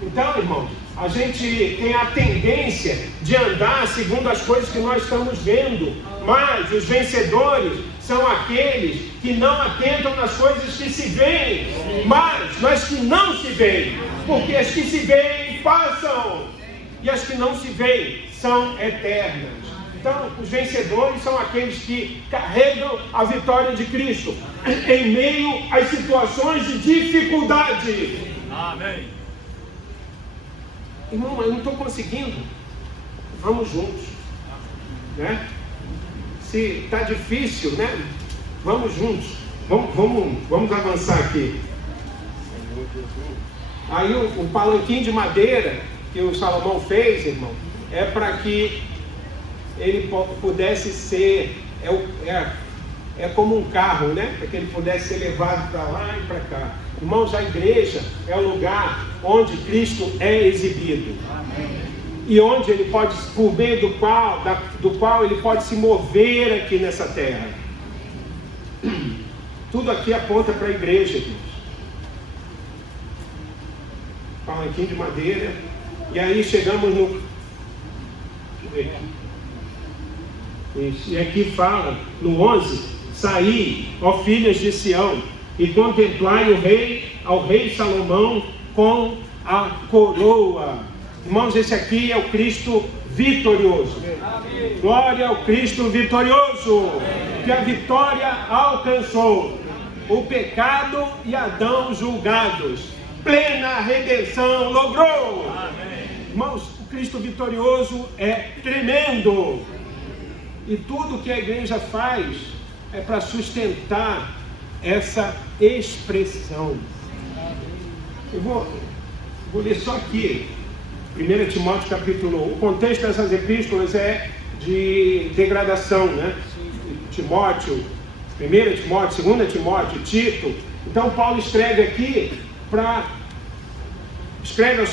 Então, irmão, a gente tem a tendência de andar segundo as coisas que nós estamos vendo. Mas os vencedores são aqueles que não atentam nas coisas que se veem, mas nas que não se veem. Porque as que se veem passam, e as que não se veem são eternas. Então, os vencedores são aqueles que carregam a vitória de Cristo em meio às situações de dificuldade. Amém. Irmão, eu não estou conseguindo. Vamos juntos, né? Se está difícil, né? Vamos juntos. Vamos avançar aqui. Aí o palanquinho de madeira que o Salomão fez, irmão, é para que ele pudesse ser, é como um carro, né? Para que ele pudesse ser levado para lá e para cá. Irmãos, a igreja é o lugar onde Cristo é exibido. Amém. E onde ele pode, por meio do qual ele pode se mover aqui nessa terra. Tudo aqui aponta para a igreja, irmãos. Palanquinho de madeira. E aí chegamos no... E aqui fala, no 11, saí, ó filhas de Sião, e contemplai ao rei Salomão com a coroa. Irmãos, esse aqui é o Cristo vitorioso. Amém. Glória ao Cristo vitorioso. Amém. Que a vitória alcançou o pecado e Adão julgados. Plena redenção logrou. Amém. Irmãos, o Cristo vitorioso é tremendo. E tudo que a igreja faz é para sustentar essa expressão. Eu vou ler só aqui, 1 Timóteo capítulo 1. O contexto dessas epístolas é de degradação, né? Timóteo, 1 Timóteo, 2 Timóteo, Tito. Então Paulo escreve aqui escreve ao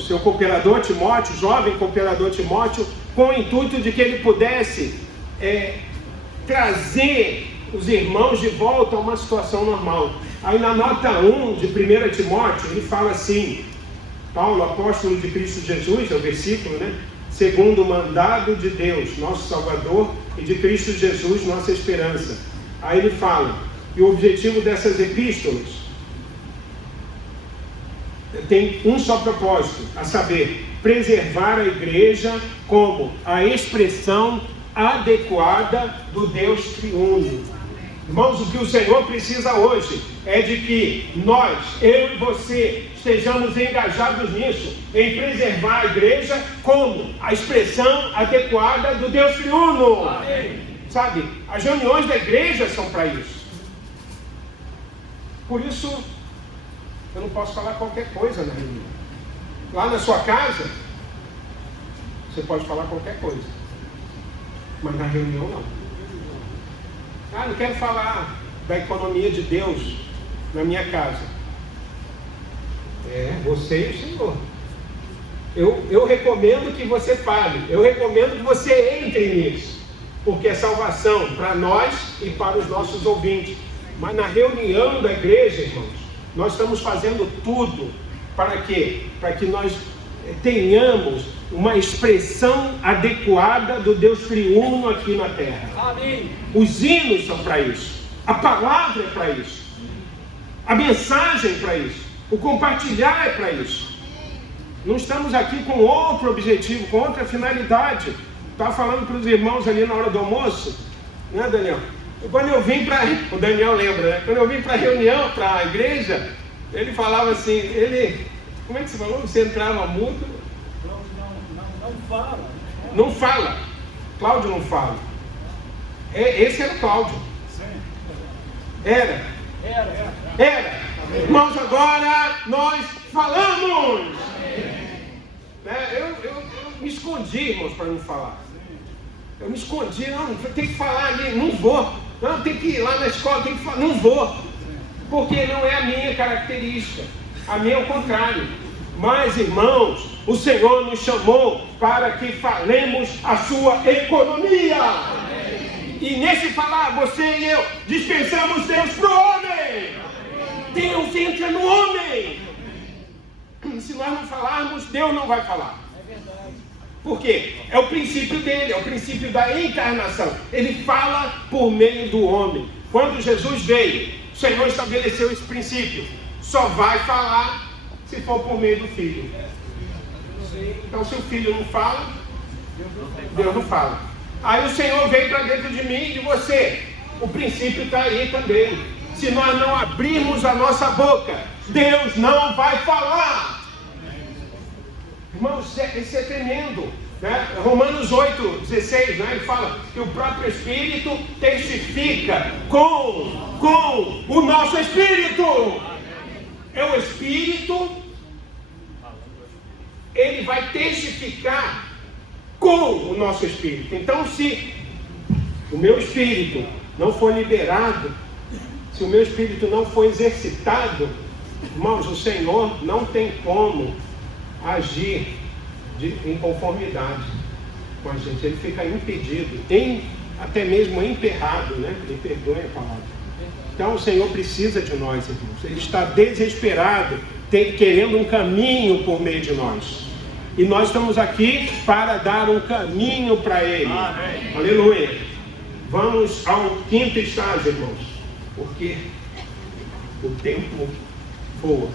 seu cooperador Timóteo, jovem cooperador Timóteo, com o intuito de que ele pudesse trazer os irmãos de volta a uma situação normal. Aí na nota 1 de 1 Timóteo, ele fala assim: Paulo, apóstolo de Cristo Jesus, é o versículo, né? Segundo o mandado de Deus, nosso Salvador, e de Cristo Jesus, nossa esperança. Aí ele fala, e o objetivo dessas epístolas tem um só propósito, a saber, preservar a igreja como a expressão adequada do Deus triuno. Irmãos, o que o Senhor precisa hoje é de que nós, eu e você, estejamos engajados nisso, em preservar a igreja como a expressão adequada do Deus triuno. Amém. Sabe, as reuniões da igreja são para isso. Por isso, eu não posso falar qualquer coisa na reunião. Lá na sua casa, você pode falar qualquer coisa, mas na reunião não. Não quero falar da economia de Deus na minha casa. Você e o Senhor. Eu recomendo que você fale, eu recomendo que você entre nisso, porque é salvação para nós e para os nossos ouvintes. Mas na reunião da igreja, irmãos, nós estamos fazendo tudo para quê? Para que nós tenhamos uma expressão adequada do Deus triuno aqui na terra. Amém. Os hinos são para isso, a palavra é para isso, a mensagem é para isso, o compartilhar é para isso. Não estamos aqui com outro objetivo, com outra finalidade. Estava falando para os irmãos ali na hora do almoço, né, Daniel? Quando eu vim para... O Daniel lembra, né? Quando eu vim para a reunião, para a igreja, ele falava assim, como é que você falou? Você entrava mudo? Não fala. Não fala. Cláudio não fala. Esse era o Cláudio. Era. Irmãos, agora nós falamos. Eu me escondi, irmãos, para não falar. Eu me escondi, não, tem que falar ali, não vou. Não, tem que ir lá na escola, tem que falar, não vou. Porque não é a minha característica. A minha é o contrário. Mas, irmãos, o Senhor nos chamou para que falemos a sua economia. E nesse falar, você e eu dispensamos Deus para o homem. Deus entra no homem. Se nós não falarmos, Deus não vai falar. Por quê? É o princípio dele, é o princípio da encarnação. Ele fala por meio do homem. Quando Jesus veio, o Senhor estabeleceu esse princípio. Só vai falar se for por meio do Filho. Então, se o Filho não fala, Deus não fala. Aí o Senhor veio para dentro de mim e de você. O princípio está aí também. Se nós não abrirmos a nossa boca, Deus não vai falar. Irmãos, isso é tremendo, né? Romanos 8:16, né? Ele fala que o próprio Espírito testifica com o nosso Espírito. É o Espírito, ele vai testificar com o nosso Espírito. Então, se o meu Espírito não for liberado, se o meu Espírito não for exercitado, irmãos, o Senhor não tem como agir em conformidade com a gente. Ele fica impedido, até mesmo emperrado, né? Me perdoe a palavra. Então o Senhor precisa de nós, irmãos. Ele está desesperado, querendo um caminho por meio de nós. E nós estamos aqui para dar um caminho para Ele. Amém. Aleluia. Vamos ao quinto estágio, irmãos, porque o tempo voa.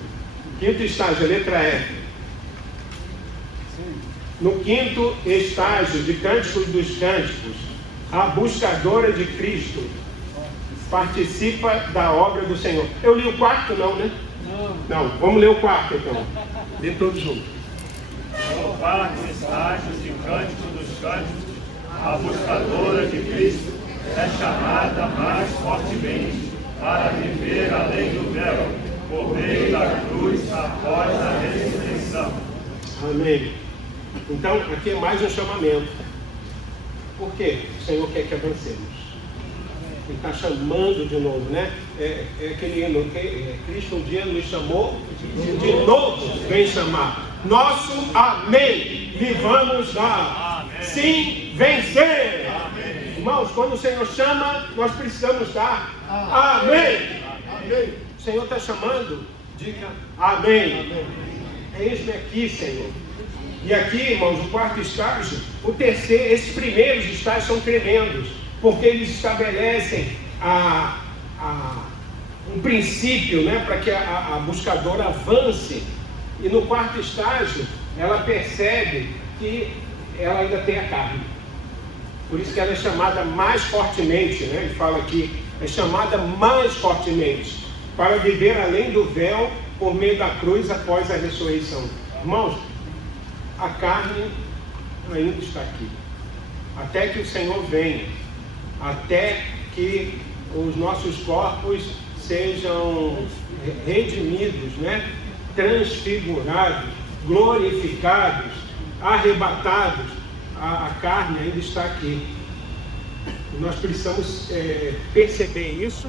Quinto estágio, a letra E. No quinto estágio de Cânticos dos Cânticos, a buscadora de Cristo participa da obra do Senhor. Eu li o quarto, não, né? Não, vamos ler o quarto então. Lê todos juntos. No quarto estágio de Cânticos dos Cânticos, a buscadora de Cristo é chamada mais fortemente para viver além do véu, por meio da cruz após a ressurreição. Amém. Então, aqui é mais um chamamento. Por quê? O Senhor quer que avancemos. Ele está chamando de novo, né? É aquele hino, Cristo um dia nos chamou, de novo vem chamar. Nosso amém, vivamos dar. Amém. Sim, vencer. Amém. Irmãos, quando o Senhor chama, nós precisamos dar. Amém. Amém. O Senhor está chamando, diga amém. Amém. Eis-me aqui, Senhor. E aqui, irmãos, o quarto estágio, o terceiro, esses primeiros estágios são tremendos, porque eles estabelecem um princípio, né, para que a buscadora avance. E no quarto estágio, ela percebe que ela ainda tem a carne. Por isso que ela é chamada mais fortemente, né? Ele fala aqui, é chamada mais fortemente, para viver além do véu, por meio da cruz após a ressurreição. Irmãos, a carne ainda está aqui, até que o Senhor venha, até que os nossos corpos sejam redimidos, né? Transfigurados, glorificados, arrebatados. A carne ainda está aqui. Nós precisamos perceber isso,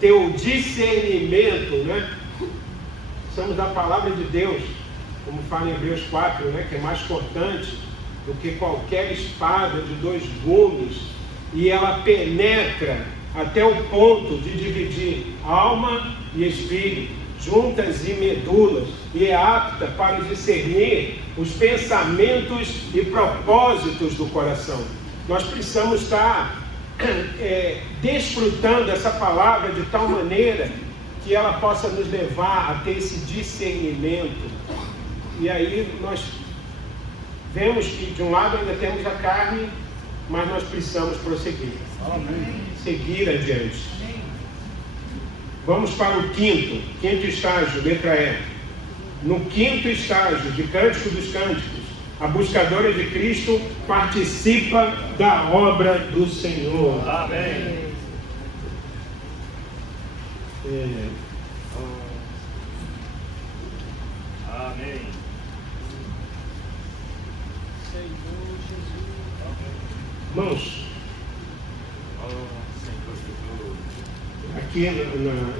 ter o discernimento, né? Precisamos da palavra de Deus, como fala em Hebreus 4, né? Que é mais cortante do que qualquer espada de 2 gumes, e ela penetra até o ponto de dividir alma e espírito, juntas e medulas, e é apta para discernir os pensamentos e propósitos do coração. Nós precisamos estar desfrutando essa palavra de tal maneira que ela possa nos levar a ter esse discernimento. E aí nós vemos que de um lado ainda temos a carne, mas nós precisamos prosseguir. Amém. Seguir adiante. Amém. Vamos para o quinto estágio, letra E. No quinto estágio de Cântico dos Cânticos, a buscadora de Cristo participa da obra do Senhor. Amém. Amém. Irmãos, aqui,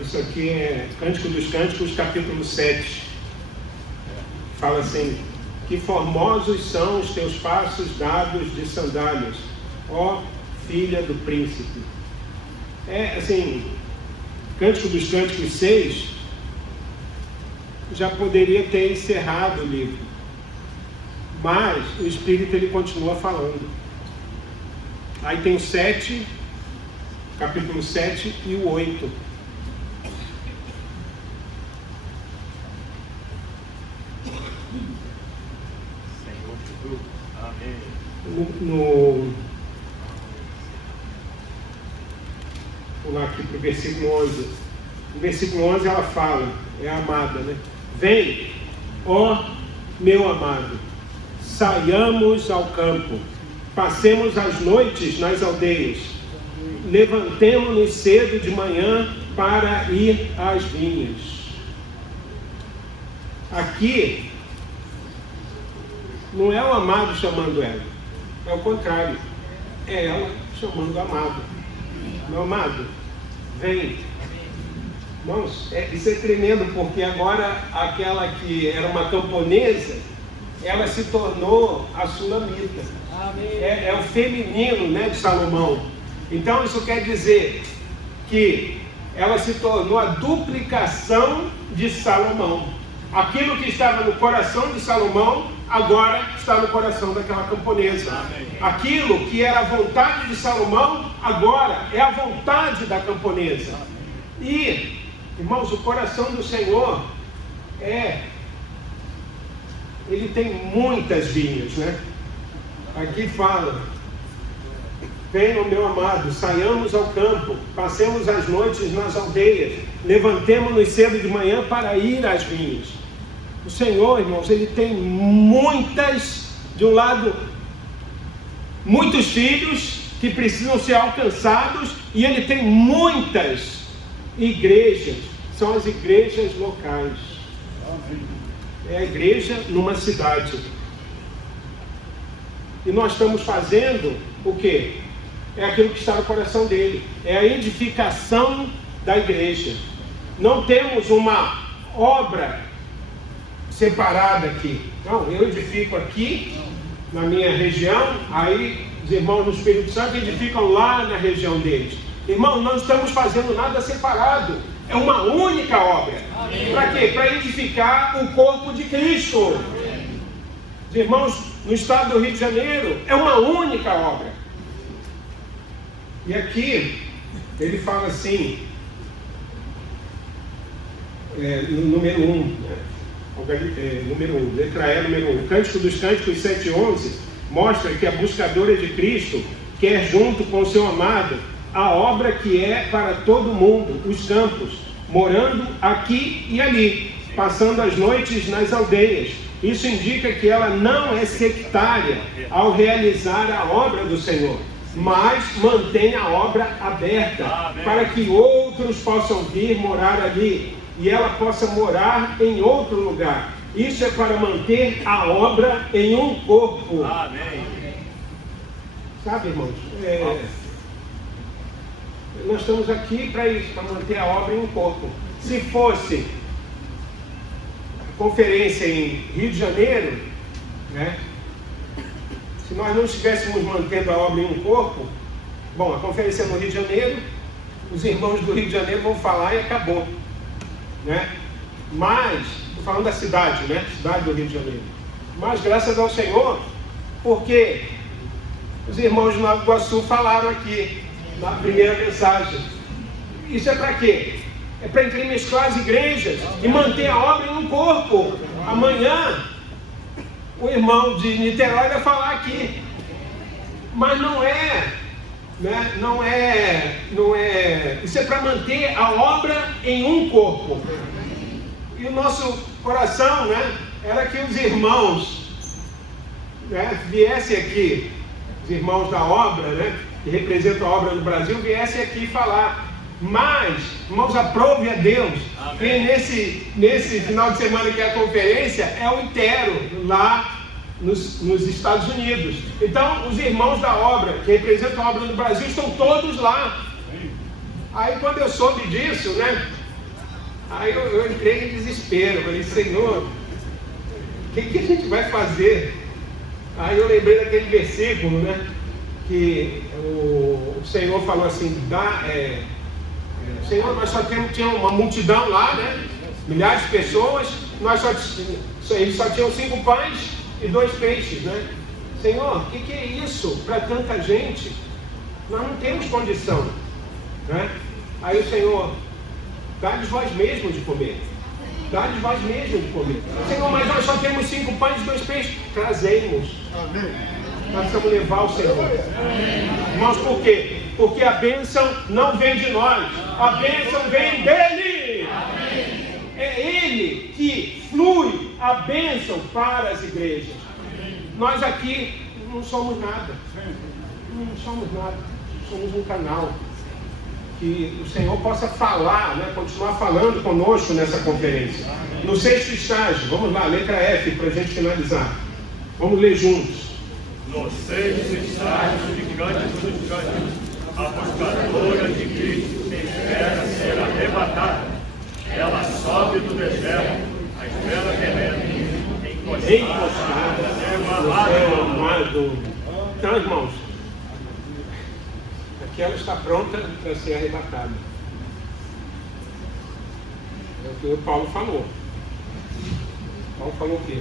isso aqui é Cântico dos Cânticos, capítulo 7. Fala assim: que formosos são os teus passos dados de sandálias, ó filha do príncipe. É assim, Cântico dos Cânticos 6 já poderia ter encerrado o livro, mas o Espírito ele continua falando. Aí tem o 7, capítulo 7 e o 8. Senhor, amém. Vou lá aqui para o versículo 11. No versículo 11 ela fala, é a amada, né? Vem, ó meu amado, saiamos ao campo, passemos as noites nas aldeias, levantemo-nos cedo de manhã para ir às vinhas. Aqui não é o amado chamando ela, é o contrário, é ela chamando o amado. Meu amado, vem. Irmãos, isso é tremendo, porque agora aquela que era uma camponesa, ela se tornou a sulamita. É o feminino, né, de Salomão. Então isso quer dizer que ela se tornou a duplicação de Salomão. Aquilo que estava no coração de Salomão, agora está no coração daquela camponesa. Amém. Aquilo que era a vontade de Salomão, agora é a vontade da camponesa. E, irmãos, o coração do Senhor ele tem muitas vinhas, né? Aqui fala: venham, meu amado, saiamos ao campo, passemos as noites nas aldeias, levantemo-nos cedo de manhã para ir às vinhas. O Senhor, irmãos, ele tem de um lado, muitos filhos que precisam ser alcançados, e ele tem muitas igrejas, são as igrejas locais. É a igreja numa cidade. E nós estamos fazendo o quê? É aquilo que está no coração dele, é a edificação da igreja. Não temos uma obra separada aqui. Não, eu edifico aqui na minha região, aí os irmãos do Espírito Santo edificam lá na região deles. Irmão, não estamos fazendo nada separado, é uma única obra. Para quê? Para edificar o corpo de Cristo. Os irmãos no estado do Rio de Janeiro, é uma única obra. E aqui ele fala assim, número 1, número 1, letra E, número 1. Cântico dos Cânticos 7:11 mostra que a buscadora de Cristo quer, junto com o seu amado, a obra que é para todo mundo, os campos, morando aqui e ali, passando as noites nas aldeias. Isso indica que ela não é sectária ao realizar a obra do Senhor, mas mantém a obra aberta. Amém. Para que outros possam vir morar ali e ela possa morar em outro lugar. Isso é para manter a obra em um corpo. Amém. Sabe, irmãos, nós estamos aqui para isso, para manter a obra em um corpo. Se fosse conferência em Rio de Janeiro, né? Se nós não estivéssemos mantendo a obra em um corpo, bom, a conferência é no Rio de Janeiro, os irmãos do Rio de Janeiro vão falar e acabou, né? Mas, estou falando da cidade, né? Cidade do Rio de Janeiro. Mas graças ao Senhor, porque os irmãos de Nova Iguaçu falaram aqui na primeira mensagem. Isso é para quê? É para entremesclar as igrejas e manter a obra em um corpo. Amanhã o irmão de Niterói vai falar aqui, mas não é, né? Não é. Isso é para manter a obra em um corpo. E o nosso coração, né, era que os irmãos, né, viessem aqui, os irmãos da obra, né, que representam a obra no Brasil, viessem aqui falar. Mas, irmãos, aprove a Deus. Amém. Que nesse final de semana que é a conferência, é o Intero, lá nos Estados Unidos. Então, os irmãos da obra, que representam a obra no Brasil, estão todos lá. Aí, quando eu soube disso, né? Aí eu entrei em desespero. Falei, Senhor, o que a gente vai fazer? Aí eu lembrei daquele versículo, né? Que o Senhor falou assim, Senhor, nós só tinha uma multidão lá, né? Milhares de pessoas, eles só tinham 5 pães e 2 peixes, né? Senhor, o que é isso para tanta gente? Nós não temos condição, né? Aí o Senhor, dá-lhes vós mesmo de comer. Dá-lhes vós mesmo de comer. Senhor, mas nós só temos 5 pães e 2 peixes. Trazemos. Amém. Nós precisamos levar o Senhor. Irmãos, por quê? Porque a bênção não vem de nós. A bênção vem dele. Amém. É ele que flui a bênção para as igrejas. Nós aqui não somos nada. Não somos nada. Somos um canal. Que o Senhor possa falar, né, continuar falando conosco nessa conferência. No 6º estágio, vamos lá, letra F, para a gente finalizar. Vamos ler juntos. No 6º estágio de Cânticos dos Cânticos, a buscadora de Cristo espera ser arrebatada. Ela sobe do deserto, a estrela tremenda, encostada no céu amado. Então, irmãos, que ela está pronta para ser arrebatada. É o que o Paulo falou. Paulo falou o quê?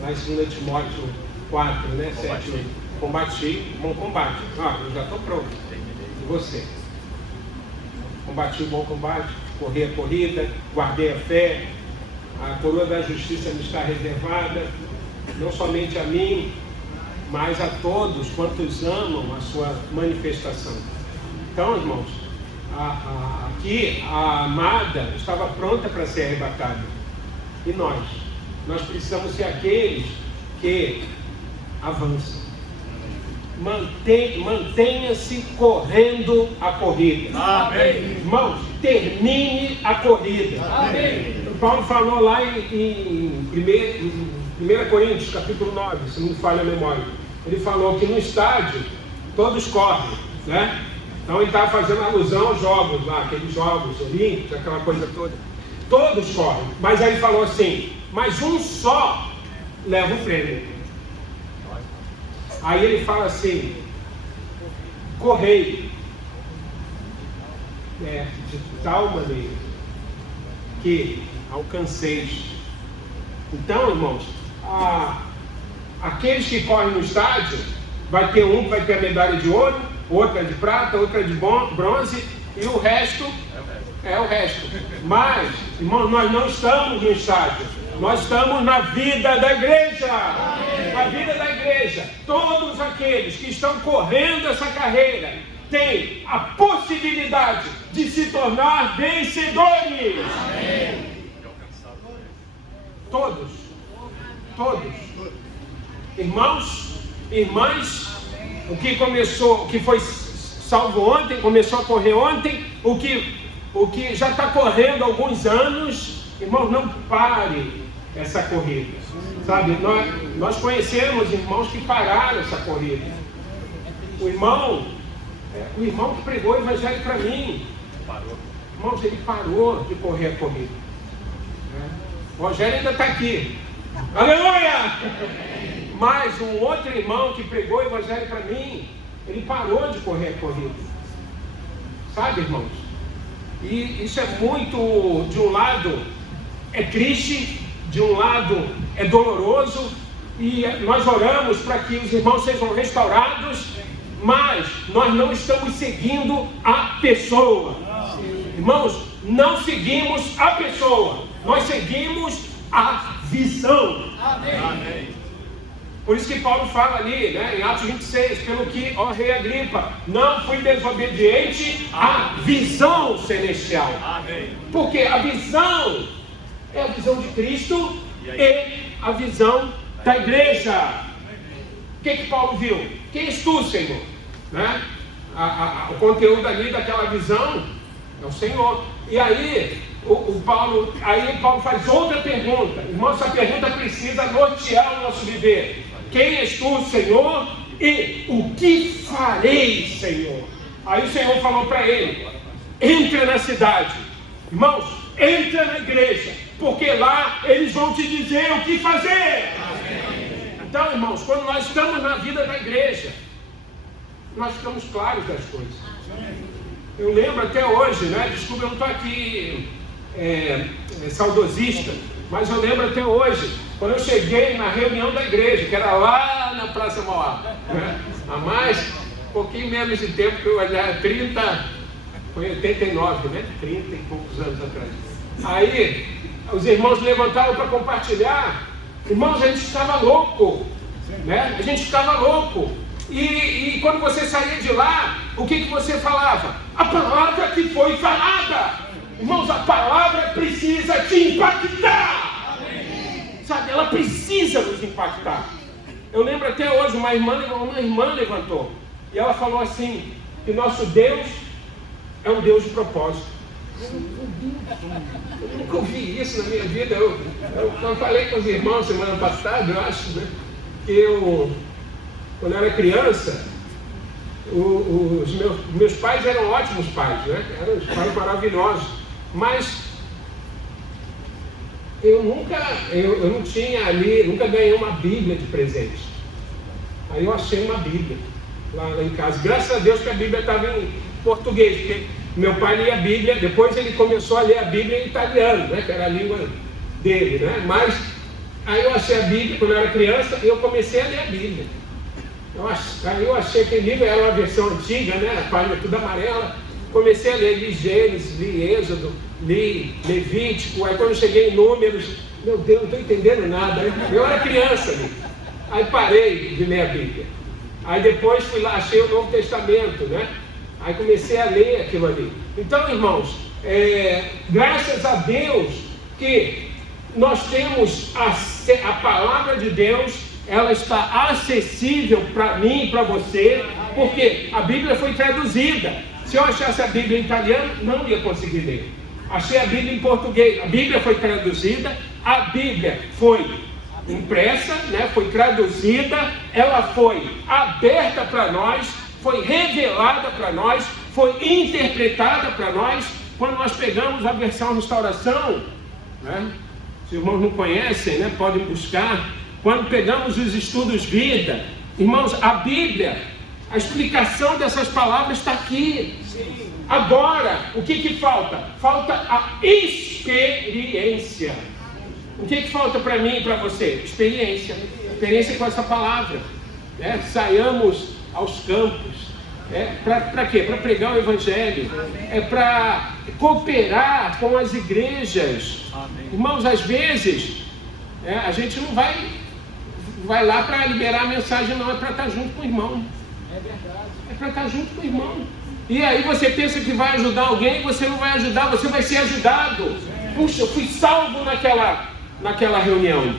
Lá em 2 Timóteo 4, né? 7, 8. Combati, bom combate. Eu já estou pronto. E você? Combati o bom combate, corri a corrida, guardei a fé, a coroa da justiça me está reservada, não somente a mim, mas a todos quantos amam a sua manifestação. Então, irmãos, aqui a amada estava pronta para ser arrebatada. E nós precisamos ser aqueles que avançam. Mantenha-se correndo a corrida. Amém. Irmãos, termine a corrida. Amém. Paulo falou lá em 1 Coríntios, capítulo 9, se não me falha a memória. Ele falou que no estádio todos correm, né? Então ele estava fazendo alusão aos jogos lá, aqueles jogos olímpicos, aquela coisa toda. Todos correm, mas aí ele falou assim, mas um só leva o prêmio. Aí ele fala assim, correi de tal maneira que alcanceis. Então, irmãos, aqueles que correm no estádio, vai ter um que vai ter a medalha de ouro, outra de prata, outra de bronze, e o resto é o resto. Mas, irmãos, nós não estamos no estádio, nós estamos na vida da igreja. Na vida da igreja, todos aqueles que estão correndo essa carreira têm a possibilidade de se tornar vencedores. Todos. Irmãos, irmãs, o que foi salvo ontem, começou a correr ontem, o que já está correndo há alguns anos, irmãos, não pare essa corrida. Sabe, nós conhecemos irmãos que pararam essa corrida. O irmão que pregou o evangelho para mim, irmãos, ele parou de correr a corrida. O Rogério ainda está aqui. Aleluia! Mas um outro irmão que pregou o evangelho para mim, ele parou de correr a corrida. Sabe, irmãos? E isso é muito, de um lado, é triste, de um lado é doloroso, e nós oramos para que os irmãos sejam restaurados, mas nós não estamos seguindo a pessoa. Irmãos, não seguimos a pessoa, nós seguimos a visão. Amém. Por isso que Paulo fala ali, né, em Atos 26, pelo que, ó rei Agripa, não fui desobediente à visão celestial. Amém. Porque a visão é a visão de Cristo e a visão da igreja. O que Paulo viu? Quem és tu, Senhor? Né? O conteúdo ali daquela visão é o Senhor. E aí Paulo faz outra pergunta. Irmão, essa pergunta precisa nortear o nosso viver. quem és tu, Senhor? E o que farei, Senhor? Aí o Senhor falou para ele: entra na cidade. Irmãos, entra na igreja, porque lá eles vão te dizer o que fazer. Então, irmãos, quando nós estamos na vida da igreja, nós ficamos claros das coisas. Eu lembro até hoje, né? Desculpa, eu não estou aqui saudosista, mas eu lembro até hoje, quando eu cheguei na reunião da igreja, que era lá na Praça Mauá, né? Há mais, um pouquinho menos de tempo, que eu olhava, 30, foi 89, né? 30 e poucos anos atrás. Aí, os irmãos levantaram para compartilhar. Irmãos, a gente estava louco, né? A gente estava louco. E quando você saía de lá, o que você falava? A palavra que foi falada. Irmãos, a palavra precisa te impactar. Sabe, ela precisa nos impactar. Eu lembro até hoje, uma irmã levantou. E ela falou assim, que nosso Deus é um Deus de propósito. Eu nunca ouvi isso na minha vida. Eu falei com os irmãos semana passada, eu acho, né? Que quando eu era criança, os meus pais eram ótimos pais, né? Eram os pais maravilhosos. Mas eu não tinha ali, nunca ganhei uma Bíblia de presente. Aí eu achei uma Bíblia lá em casa. Graças a Deus que a Bíblia estava em português, porque meu pai lia a Bíblia, depois ele começou a ler a Bíblia em italiano, né? Que era a língua dele, né? Mas aí eu achei a Bíblia quando eu era criança e eu comecei a ler a Bíblia. Aí eu achei que o livro era uma versão antiga, né? A página tudo amarela. Comecei a ler, li Gênesis, li Êxodo, li Levítico. Aí quando eu cheguei em Números, meu Deus, não estou entendendo nada. Eu era criança ali. Aí parei de ler a Bíblia. Aí depois fui lá, achei o Novo Testamento, né? Aí comecei a ler aquilo ali. Então, irmãos, graças a Deus que nós temos a palavra de Deus, ela está acessível para mim e para você, porque a Bíblia foi traduzida. Se eu achasse a Bíblia em italiano, não ia conseguir ler. Achei a Bíblia em português, a Bíblia foi traduzida, a Bíblia foi impressa, né? Foi traduzida, ela foi aberta para nós, foi revelada para nós, foi interpretada para nós. Quando nós pegamos a versão Restauração, né? Se os irmãos não conhecem, né? Podem buscar. Quando pegamos os estudos vida, irmãos, a Bíblia, a explicação dessas palavras está aqui. Agora, o que falta? Falta a experiência. O que falta para mim e para você? Experiência. Experiência com essa palavra. Saiamos aos campos. Para quê? Para pregar o Evangelho. É para cooperar com as igrejas. Irmãos, às vezes, a gente não vai lá para liberar a mensagem, não. É para estar junto com o irmão. É verdade. É para estar junto com o irmão. E aí você pensa que vai ajudar alguém, você não vai ajudar, você vai ser ajudado. Puxa, eu fui salvo naquela reunião.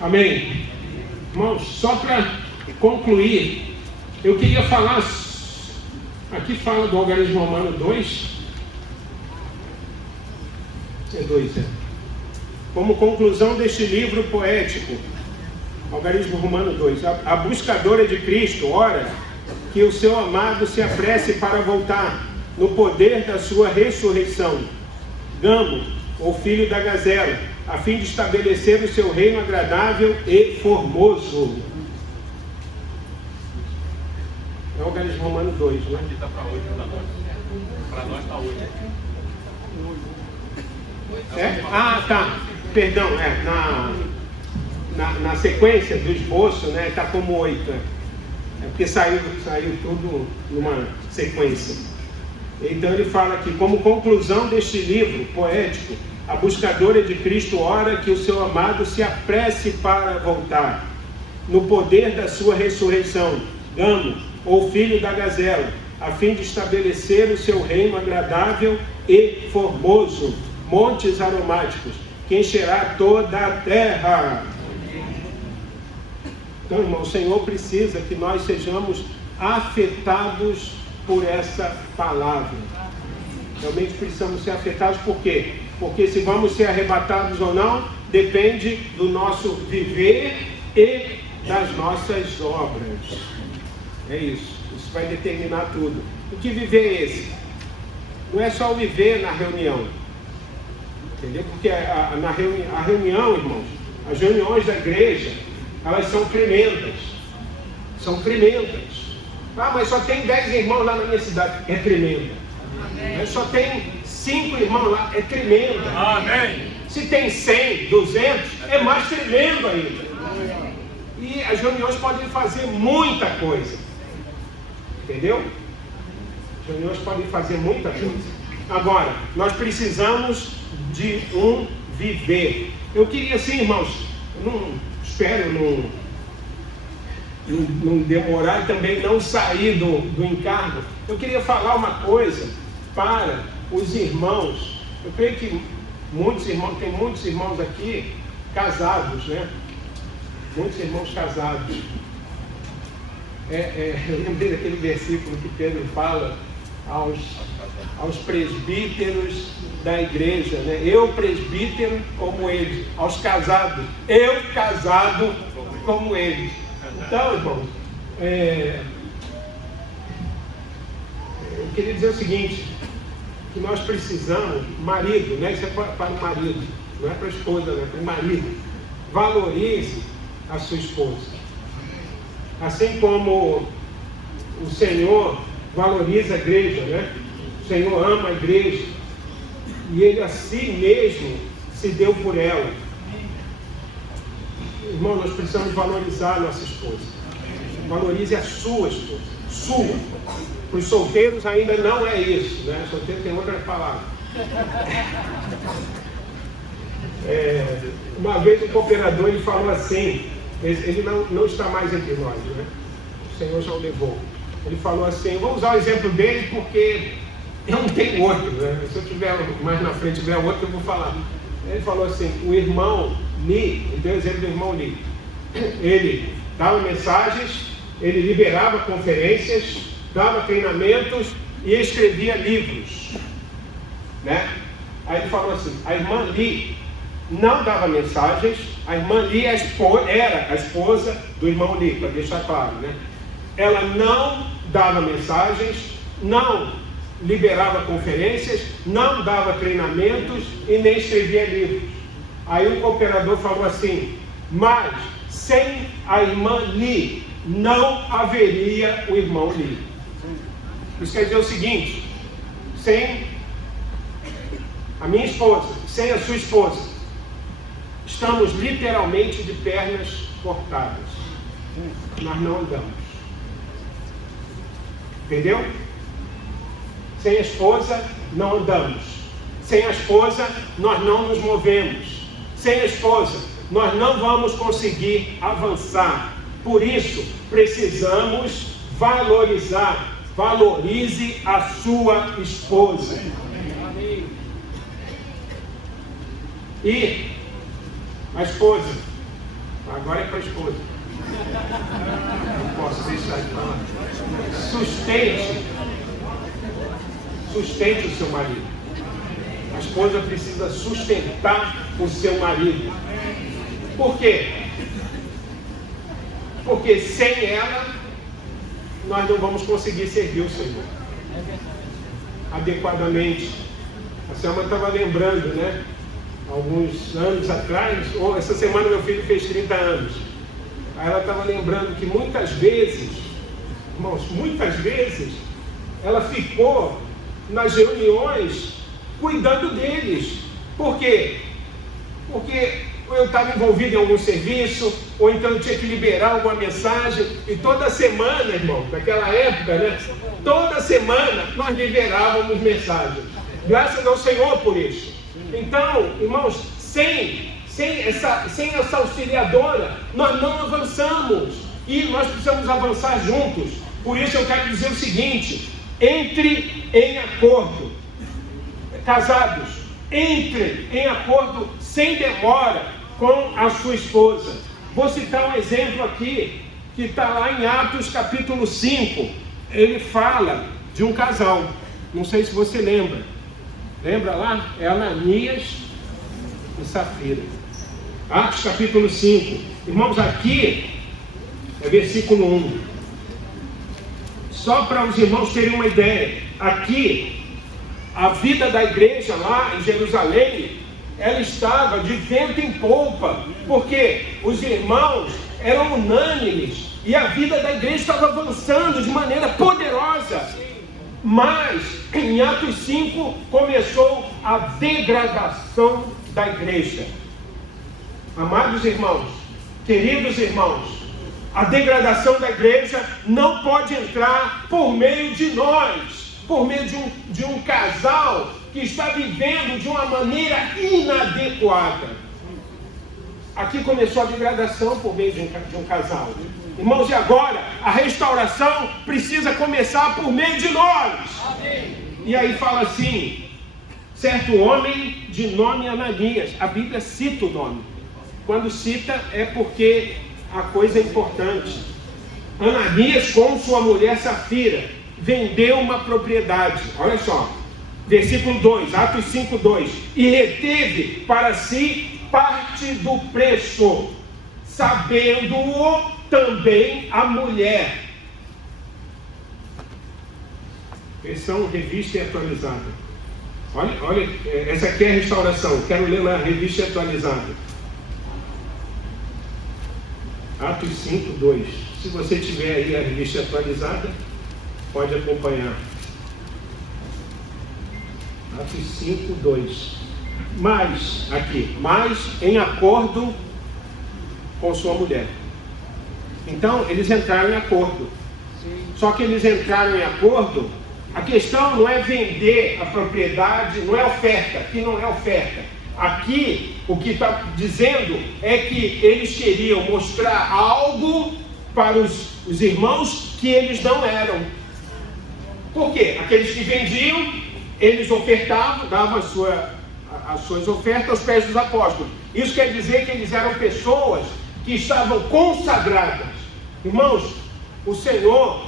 Amém? Irmãos, só para concluir, eu queria falar, aqui fala do Algarismo Romano 2. É 2, Como conclusão deste livro poético, Algarismo Romano 2, a buscadora de Cristo ora que o seu amado se apresse para voltar no poder da sua ressurreição. Gamo, o filho da gazela, a fim de estabelecer o seu reino agradável e formoso. É o Algarismo Romano 2, né? Aqui está para hoje, para nós está hoje. Tá. Perdão, na sequência do esboço, né? Está como 8. É porque saiu tudo numa sequência. Então ele fala aqui, como conclusão deste livro poético, a buscadora de Cristo ora que o seu amado se apresse para voltar no poder da sua ressurreição. Gamo, ou filho da gazela, a fim de estabelecer o seu reino agradável e formoso, montes aromáticos, que encherá toda a terra. Então, irmão, o Senhor precisa que nós sejamos afetados por essa palavra. Realmente precisamos ser afetados, por quê? Porque se vamos ser arrebatados ou não, depende do nosso viver e das nossas obras. É isso. Isso vai determinar tudo. O que viver é esse? Não é só o viver na reunião. Entendeu? Porque a reunião, irmãos, as reuniões da igreja, elas são tremendas. São tremendas. Ah, mas só tem 10 irmãos lá na minha cidade. É tremenda. Mas só tem 5 irmãos lá. É tremenda. Amém. Se tem 100, 200, é mais tremendo ainda. E as reuniões podem fazer muita coisa. Entendeu? As reuniões podem fazer muita coisa. Agora, nós precisamos de um viver. Eu queria assim, irmãos, espero não demorar e também não sair do encargo. Eu queria falar uma coisa para os irmãos. Eu creio que tem muitos irmãos aqui casados, né? Muitos irmãos casados. Eu lembrei daquele versículo que Pedro fala aos presbíteros da igreja, né? Eu presbítero como eles, aos casados, eu casado como eles. Então, irmãos, eu queria dizer o seguinte, que nós precisamos, marido, né? Isso é para o marido, não é para a esposa, né? Para o marido. Valorize a sua esposa. Assim como o Senhor valoriza a igreja, né? O Senhor ama a igreja. E Ele a si mesmo se deu por ela. Irmão, nós precisamos valorizar a nossa esposa. Valorize a sua esposa. Sua. Para os solteiros ainda não é isso, né? Solteiro tem outra palavra. Uma vez o cooperador ele falou assim, ele não está mais entre nós, né? O Senhor já o levou. Ele falou assim, eu vou usar o exemplo dele porque eu não tenho outro, né? Se eu tiver mais na frente, tiver outro, eu vou falar. Ele falou assim, o irmão Li, ele deu o exemplo do irmão Li. Ele dava mensagens, ele liberava conferências, dava treinamentos e escrevia livros, né? Aí ele falou assim, a irmã Li não dava mensagens, a irmã Li era a esposa do irmão Li, para deixar claro, né? Ela não dava mensagens, não liberava conferências, não dava treinamentos e nem escrevia livros. Aí o cooperador falou assim, mas sem a irmã Li não haveria o irmão Li. Isso quer dizer o seguinte, sem a minha esposa, sem a sua esposa, estamos literalmente de pernas cortadas. Nós não andamos. Entendeu? Sem a esposa, não andamos. Sem a esposa, nós não nos movemos. Sem a esposa, nós não vamos conseguir avançar. Por isso, precisamos valorizar. Valorize a sua esposa. E a esposa, agora é para a esposa. Não posso deixar de falar. Sustente o seu marido. A esposa precisa sustentar o seu marido. Por quê? Porque sem ela, nós não vamos conseguir servir o Senhor adequadamente. A Selma estava lembrando, né? Alguns anos atrás, ou essa semana meu filho fez 30 anos. Aí ela estava lembrando que muitas vezes, irmãos, ela ficou nas reuniões cuidando deles. Por quê? Porque eu estava envolvido em algum serviço, ou então eu tinha que liberar alguma mensagem, e toda semana, irmão, naquela época, né? Toda semana nós liberávamos mensagens. Graças ao Senhor por isso. Então, irmãos, sem essa auxiliadora, nós não avançamos. E nós precisamos avançar juntos. Por isso eu quero dizer o seguinte, entre em acordo. Casados, entre em acordo sem demora com a sua esposa. Vou citar um exemplo aqui, que está lá em Atos capítulo 5. Ele fala de um casal. Não sei se você lembra. Lembra lá? É Ananias e Safira. Atos capítulo 5. Irmãos, aqui É versículo 1. Só para os irmãos terem uma ideia, aqui, a vida da igreja lá em Jerusalém, ela estava de vento em polpa, porque os irmãos eram unânimes e a vida da igreja estava avançando de maneira poderosa. Mas em Atos 5 começou a degradação da igreja. Amados irmãos, queridos irmãos, a degradação da igreja não pode entrar por meio de nós, por meio de um casal que está vivendo de uma maneira inadequada. Aqui começou a degradação por meio de um casal. Irmãos, e agora a restauração precisa começar por meio de nós. Amém. E aí fala assim, certo homem de nome Ananias. A Bíblia cita o nome. Quando cita é porque a coisa é importante. Ananias com sua mulher Safira vendeu uma propriedade. Olha só, versículo 2, Atos 5, 2. E reteve para si parte do preço, sabendo-o também a mulher. Versão revista e atualizada. Olha, essa aqui é a restauração. Quero ler na revista e atualizada. Atos 5, 2. Se você tiver aí a revista atualizada, pode acompanhar. Atos 5, 2. Mas em acordo com sua mulher. Então, eles entraram em acordo. Só que eles entraram em acordo. A questão não é vender a propriedade, não é oferta. Aqui não é oferta. Aqui, o que está dizendo é que eles queriam mostrar algo para os irmãos que eles não eram. Por quê? Aqueles que vendiam, eles ofertavam, davam as suas ofertas aos pés dos apóstolos. Isso quer dizer que eles eram pessoas que estavam consagradas. Irmãos, o Senhor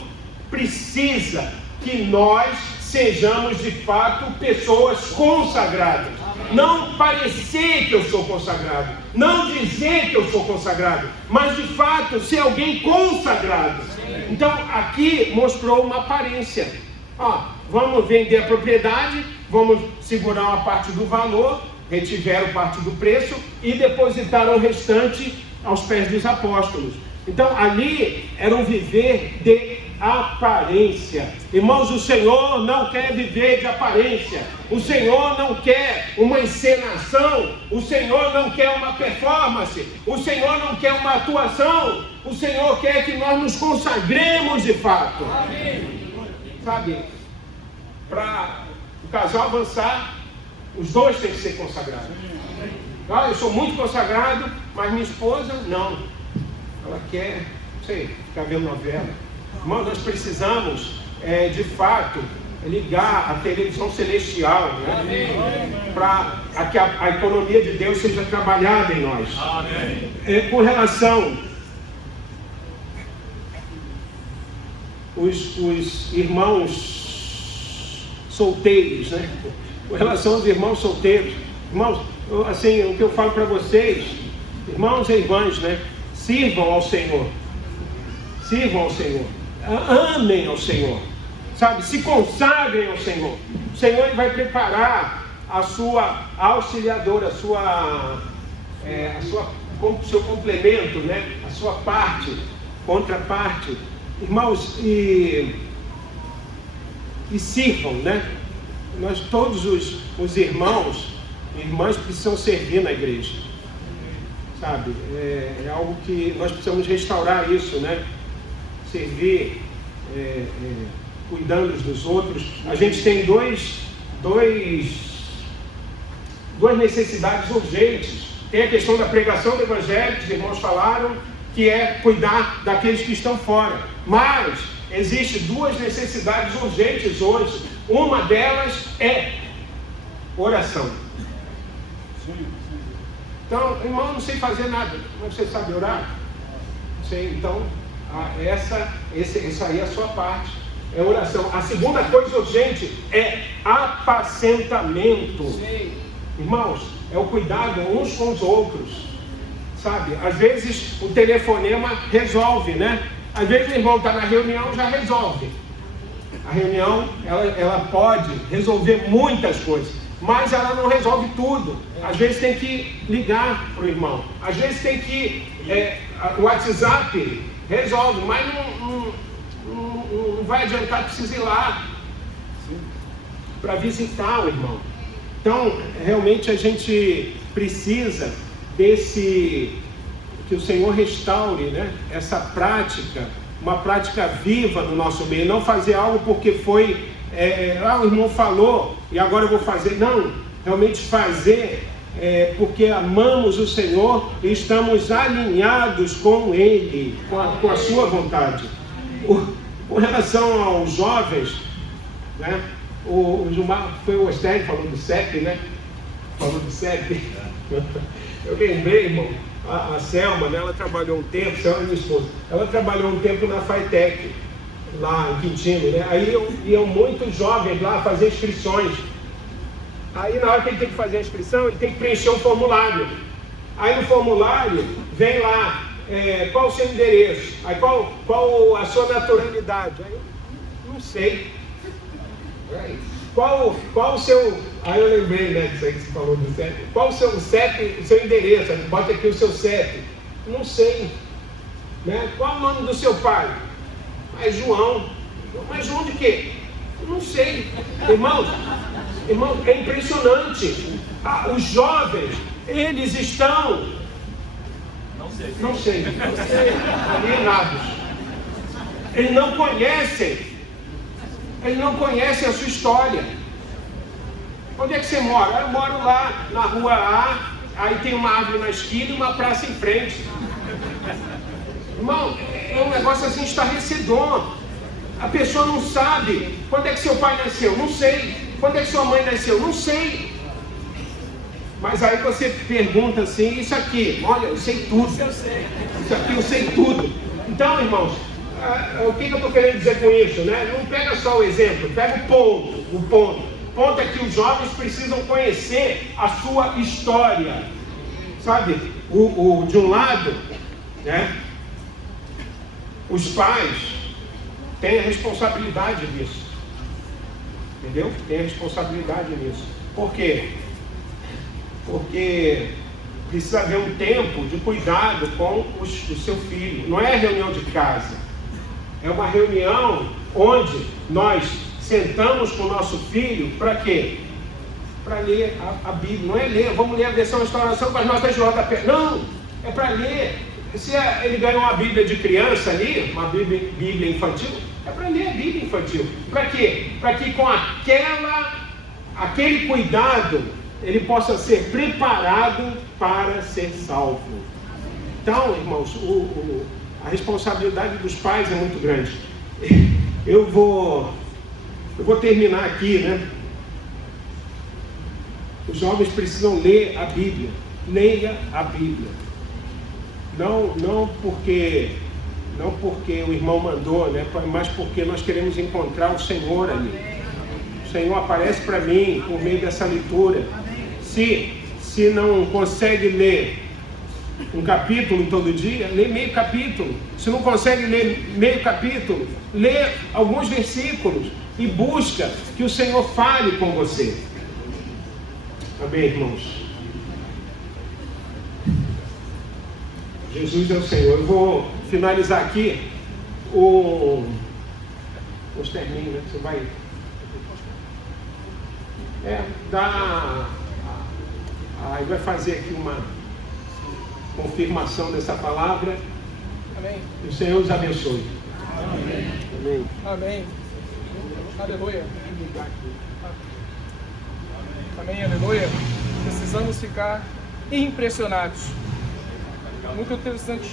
precisa que nós sejamos de fato pessoas consagradas. Não parecer que eu sou consagrado, não dizer que eu sou consagrado, mas de fato ser alguém consagrado. Então aqui mostrou uma aparência. Vamos vender a propriedade, vamos segurar uma parte do valor, retiveram parte do preço e depositaram o restante aos pés dos apóstolos. Então ali era um viver de aparência. Irmãos, o Senhor não quer viver de aparência. O Senhor não quer uma encenação. O Senhor não quer uma performance. O Senhor não quer uma atuação. O Senhor quer que nós nos consagremos de fato. Amém. Sabe, para o casal avançar, os dois têm que ser consagrados. Eu sou muito consagrado, mas minha esposa não. Ela quer, não sei, ficar vendo novela. Irmão, nós precisamos, de fato, ligar a televisão celestial, né? Para que a economia de Deus seja trabalhada em nós. Com relação os irmãos solteiros, né? Com relação aos irmãos solteiros, irmãos, assim, o que eu falo para vocês, irmãos e irmãs, né? Sirvam ao Senhor. Sirvam ao Senhor. Amem ao Senhor. Sabe? Se consagrem ao Senhor. O Senhor ele vai preparar a sua auxiliadora, o seu complemento, né? A sua parte, contraparte. Irmãos, e sirvam, né? Nós todos os irmãos e irmãs precisam servir na igreja. Sabe? É algo que nós precisamos restaurar isso, né? Servir, cuidando uns dos outros. A gente tem duas necessidades urgentes. Tem a questão da pregação do Evangelho, que os irmãos falaram, que é cuidar daqueles que estão fora. Mas existem duas necessidades urgentes hoje. Uma delas é oração. Então, irmão, não sei fazer nada. Mas você sabe orar? Não sei, então, essa aí é a sua parte. É oração. A segunda coisa urgente é apacentamento. Irmãos, é o cuidado uns com os outros. sabe? Às vezes o telefonema resolve, né? Às vezes o irmão está na reunião, já resolve. A reunião, ela pode resolver muitas coisas, mas ela não resolve tudo. Às vezes tem que ligar para o irmão. Às vezes tem que... o WhatsApp resolve, mas não vai adiantar, precisa ir lá para visitar o irmão. Então, realmente a gente precisa que o Senhor restaure, né, essa prática, uma prática viva no nosso meio. Não fazer algo porque foi, o irmão falou e agora eu vou fazer. Não, realmente fazer porque amamos o Senhor e estamos alinhados com Ele, com a sua vontade. Com relação aos jovens, né, o Gilmar, foi o Esther que falou do CEP, né? Falou do CEP. Eu lembrei, irmão, a Selma, né, ela trabalhou um tempo, Selma é minha esposa, ela trabalhou um tempo na FATEC, lá em Quintino, né? Aí iam muitos jovens lá fazer inscrições. Aí na hora que ele tem que fazer a inscrição, ele tem que preencher um formulário. Aí no formulário vem lá, qual o seu endereço? Aí qual a sua naturalidade? Aí eu não sei. Qual o seu... Aí eu lembrei, né, disso aí que você falou do CEP. Qual o seu CEP, o seu endereço? Bota aqui o seu CEP. Não sei. Né? Qual o nome do seu pai? É João. Mas João de quê? Não sei. Irmão, é impressionante. Os jovens, eles estão... Não sei. Alienados. Eles não conhecem a sua história. Onde é que você mora? Eu moro lá na rua A, aí tem uma árvore na esquina e uma praça em frente. Irmão, é um negócio assim estarrecedor. A pessoa não sabe quando é que seu pai nasceu, não sei. Quando é que sua mãe nasceu, não sei. Mas aí você pergunta assim, isso aqui, olha, eu sei tudo. Isso aqui eu sei tudo. Então, irmãos, o que eu estou querendo dizer com isso, né? Não pega só o exemplo, pega o ponto. O ponto é que os jovens precisam conhecer a sua história. Sabe, de um lado, né, os pais têm a responsabilidade disso. Entendeu? Tem a responsabilidade nisso. Por quê? Porque precisa haver um tempo de cuidado com o seu filho. Não é reunião de casa. É uma reunião onde nós sentamos com o nosso filho para quê? Para ler a Bíblia. Não é ler, vamos ler a versão restauração com as notas de rodapé. Não, é para ler. Se ele ganhou uma Bíblia de criança ali, uma Bíblia infantil, é para ler a Bíblia infantil. Para quê? Para que com aquele cuidado ele possa ser preparado para ser salvo. Então, irmãos, a responsabilidade dos pais é muito grande. Eu vou terminar aqui, né? Os jovens precisam ler a Bíblia. Leia a Bíblia. Não porque o irmão mandou, né? Mas porque nós queremos encontrar o Senhor ali. O Senhor aparece para mim por meio dessa leitura. Se não consegue ler um capítulo todo dia, lê meio capítulo. Se não consegue ler meio capítulo, lê alguns versículos e busca que o Senhor fale com você. Amém, irmãos? Jesus é o Senhor. Eu vou finalizar aqui o extermínio, né? Você vai aí vai fazer aqui uma confirmação dessa palavra. Amém. O Senhor os abençoe. Amém. Amém. Amém. Aleluia. Amém, aleluia. Precisamos ficar impressionados. Muito interessante.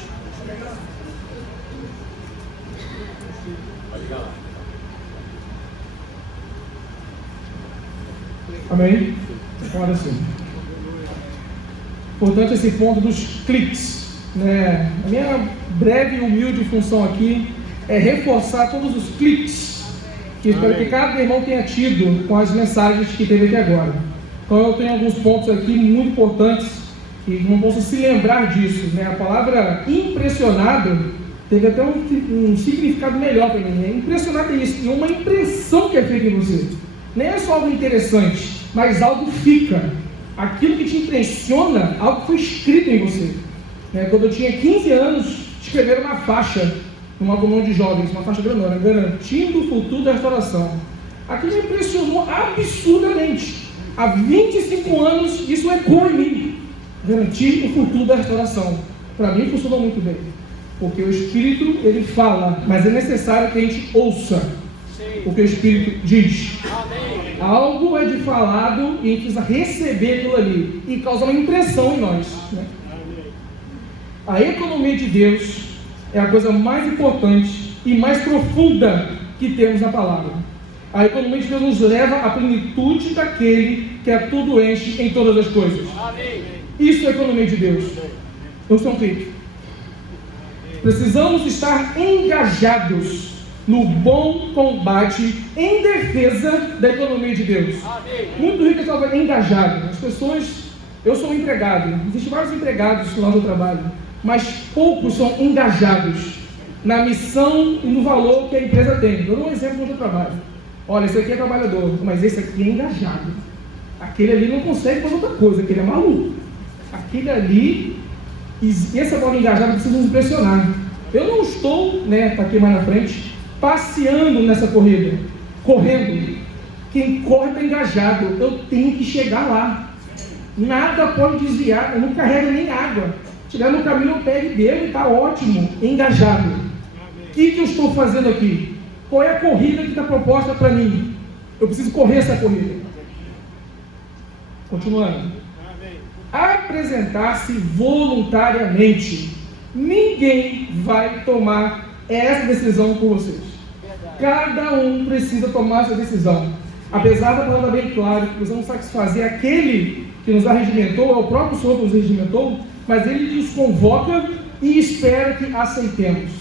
Amém? Agora sim. Importante esse ponto dos cliques, né? A minha breve e humilde função aqui é reforçar todos os cliques que espero que cada irmão tenha tido com as mensagens que teve aqui agora. Então eu tenho alguns pontos aqui muito importantes que não posso se lembrar disso, né? A palavra impressionado teve até um significado melhor para mim, né? Impressionado é isso, e uma impressão que é feita em você. Nem é só algo interessante, mas algo fica. Aquilo que te impressiona, algo que foi escrito em você. Quando eu tinha 15 anos, escreveram uma faixa numa comunhão de jovens, uma faixa grandona, garantindo o futuro da restauração. Aquilo me impressionou absurdamente. Há 25 anos, isso ecoa em mim. Garantir o futuro da restauração. Para mim, funcionou muito bem. Porque o Espírito, ele fala, mas é necessário que a gente ouça o que o Espírito diz. Amém. Algo é de falado e a gente precisa receber aquilo ali e causar uma impressão em nós, né? A economia de Deus é a coisa mais importante e mais profunda que temos na palavra. A economia de Deus nos leva à plenitude daquele que a tudo enche em todas as coisas. Amém. Isso é a economia de Deus. Eu sou um clique. Precisamos estar engajados no bom combate em defesa da economia de Deus. Amém. Muito rico estava engajado. As pessoas, eu sou um empregado, existem vários empregados lá no trabalho, mas poucos são engajados na missão e no valor que a empresa tem. Eu dou um exemplo no meu trabalho. Olha, esse aqui é trabalhador, mas esse aqui é engajado. Aquele ali não consegue fazer outra coisa, aquele é maluco. Aquele ali, esse agora engajado precisa nos impressionar. Eu não estou, tá aqui mais na frente, passeando nessa corrida, correndo. Quem corre está engajado. Eu tenho que chegar lá. Nada pode desviar. Eu não carrego nem água. Chegar no caminho, eu pego e bebo e está ótimo, engajado. O que eu estou fazendo aqui? Qual é a corrida que está proposta para mim? Eu preciso correr essa corrida. Continuando. Apresentar-se voluntariamente. Ninguém vai tomar essa decisão por vocês. Cada um precisa tomar essa decisão. Apesar da palavra bem clara, que precisamos satisfazer aquele que nos arregimentou, é o próprio Senhor que nos arregimentou, mas Ele nos convoca e espera que aceitemos.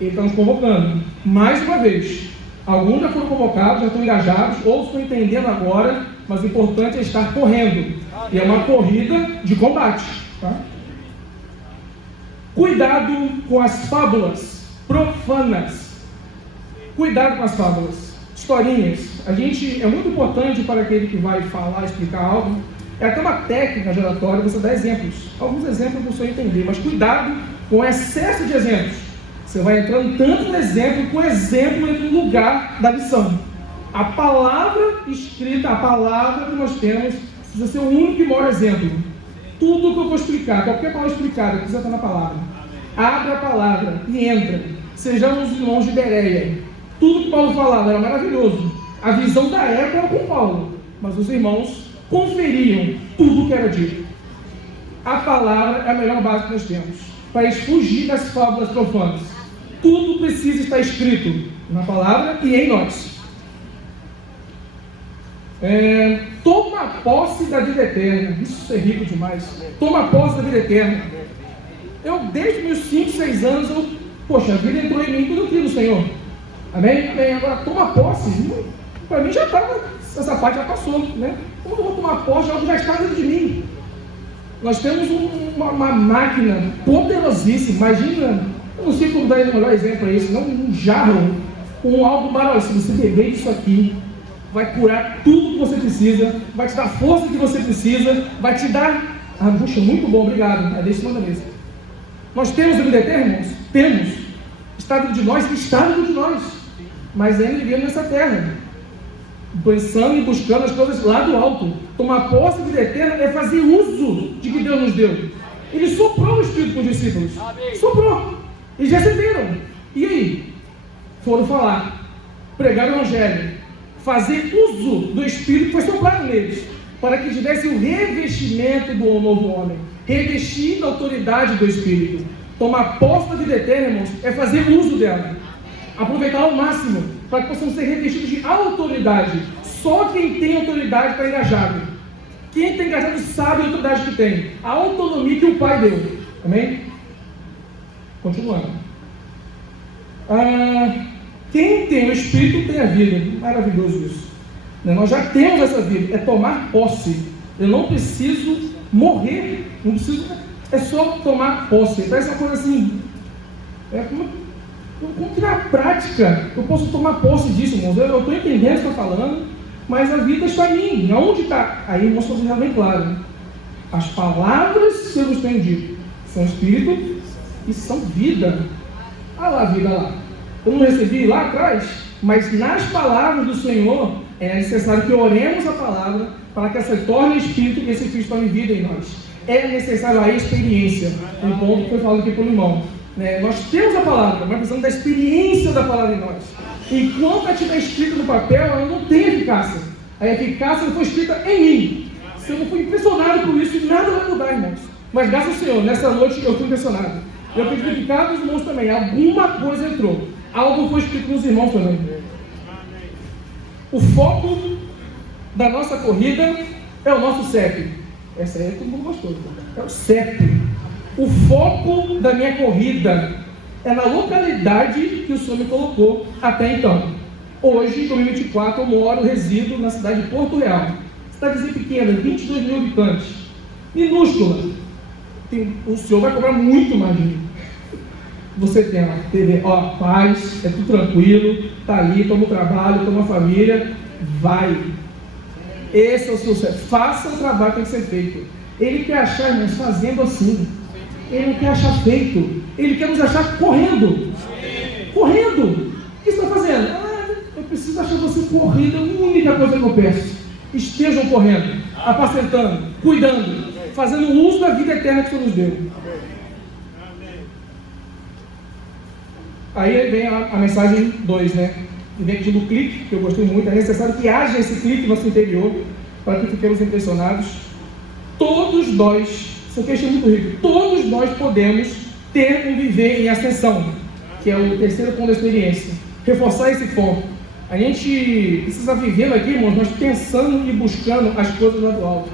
Ele está nos convocando. Mais uma vez, alguns já foram convocados, já estão engajados, outros estão entendendo agora, mas o importante é estar correndo. E é uma corrida de combate. Tá? Cuidado com as fábulas profanas. Cuidado com as fábulas, historinhas. É muito importante para aquele que vai falar, explicar algo. É até uma técnica de oratória você dar exemplos. Alguns exemplos para o senhor entender, mas cuidado com o excesso de exemplos. Você vai entrando tanto no exemplo, que o exemplo entra no lugar da lição. A palavra escrita, a palavra que nós temos, precisa ser o único e maior exemplo. Tudo que eu vou explicar, qualquer palavra explicada, precisa estar na palavra. Abre a palavra e entra. Sejamos irmãos de Bereia. Tudo que Paulo falava era maravilhoso. A visão da época era com Paulo, mas os irmãos conferiam tudo que era dito. A palavra é a melhor base que nós temos para fugir das fábulas profanas. Tudo precisa estar escrito na palavra e em nós. Toma posse da vida eterna. Isso é rico demais. Toma posse da vida eterna. Eu, desde meus 5, 6 anos, a vida entrou em mim, tudo aquilo no Senhor. Amém? Agora, toma posse. Para mim já estava, essa parte já passou, né? Como eu vou tomar posse, algo já está dentro de mim. Nós temos uma máquina poderosíssima. Imagina, eu não sei como dar o melhor exemplo a isso, não um jarro com algo maravilhoso. Se você beber isso aqui, vai curar tudo que você precisa, vai te dar a força que você precisa, vai te dar... puxa, muito bom, obrigado. Deixa em cima da mesa. Nós temos a vida eterna, irmãos? Temos. Está dentro de nós, está dentro de nós. Mas ainda vivemos nessa terra, pensando e buscando as coisas lá do alto. Tomar posse da vida eterna é fazer uso de que Deus nos deu. Ele soprou o Espírito para os discípulos. Soprou. Eles receberam. E aí? Foram falar, pregar o Evangelho, fazer uso do Espírito que foi soprado neles, para que tivesse o revestimento do novo homem, revestindo a autoridade do Espírito. Tomar posse da vida eterna, irmãos, é fazer uso dela, aproveitar ao máximo, para que possamos ser revestidos de autoridade. Só quem tem autoridade está engajado. Quem está engajado sabe a autoridade que tem, a autonomia que o Pai deu. Amém? Continuando. Quem tem o Espírito tem a vida. Maravilhoso isso. Nós já temos essa vida. É tomar posse. Eu não preciso morrer, não preciso, é só tomar posse. Parece uma coisa assim, como que na prática eu posso tomar posse disso, irmãos? Eu estou entendendo o que está falando, mas a vida está em mim. Aonde está? Aí, irmãos, vamos deixar bem claro, né? As palavras que eu vos tenho dito são espírito e são vida. Olha lá a vida lá. Eu não recebi lá atrás, mas nas palavras do Senhor é necessário que oremos a palavra para que essa torne espírito e esse espírito torne vida em nós. É necessário a experiência. Um ponto que foi falado aqui pelo irmão. Nós temos a palavra, mas precisamos da experiência da palavra em nós. Enquanto ela estiver escrita no papel, ela não tem eficácia. A eficácia não foi escrita em mim. Se eu não fui impressionado por isso, nada vai mudar, irmãos. Mas graças ao Senhor, nessa noite eu fui impressionado. Eu acredito que cada dos irmãos também, alguma coisa entrou. Algo foi escrito nos irmãos também. O foco da nossa corrida é o nosso CEP. Essa aí todo mundo gostou. É o CEP. O foco da minha corrida é na localidade que o Senhor me colocou até então. Hoje, em 2024, eu resido na cidade de Porto Real. Cidadezinha pequena, 22 mil habitantes. Minúscula. O Senhor vai cobrar muito mais de mim. Você tem a TV, paz, é tudo tranquilo, tá ali, toma o trabalho, toma a família, vai. Esse é o seu CEP. Faça o trabalho que tem que ser feito. Ele quer achar, irmãos, fazendo assim. Ele não quer achar feito. Ele quer nos achar correndo. Correndo. O que você está fazendo? Eu preciso achar você correndo. É a única coisa que eu peço. Estejam correndo, apacentando, cuidando, fazendo uso da vida eterna que o Senhor nos deu. Aí vem a mensagem 2, né? Que vem aqui do clique, que eu gostei muito. É necessário que haja esse clique no nosso interior, para que fiquemos impressionados. Todos nós, isso aqui é muito rico, todos nós podemos ter um viver em ascensão, que é o terceiro ponto da experiência. Reforçar esse ponto. A gente precisa viver aqui, irmãos, nós pensando e buscando as coisas lá do alto.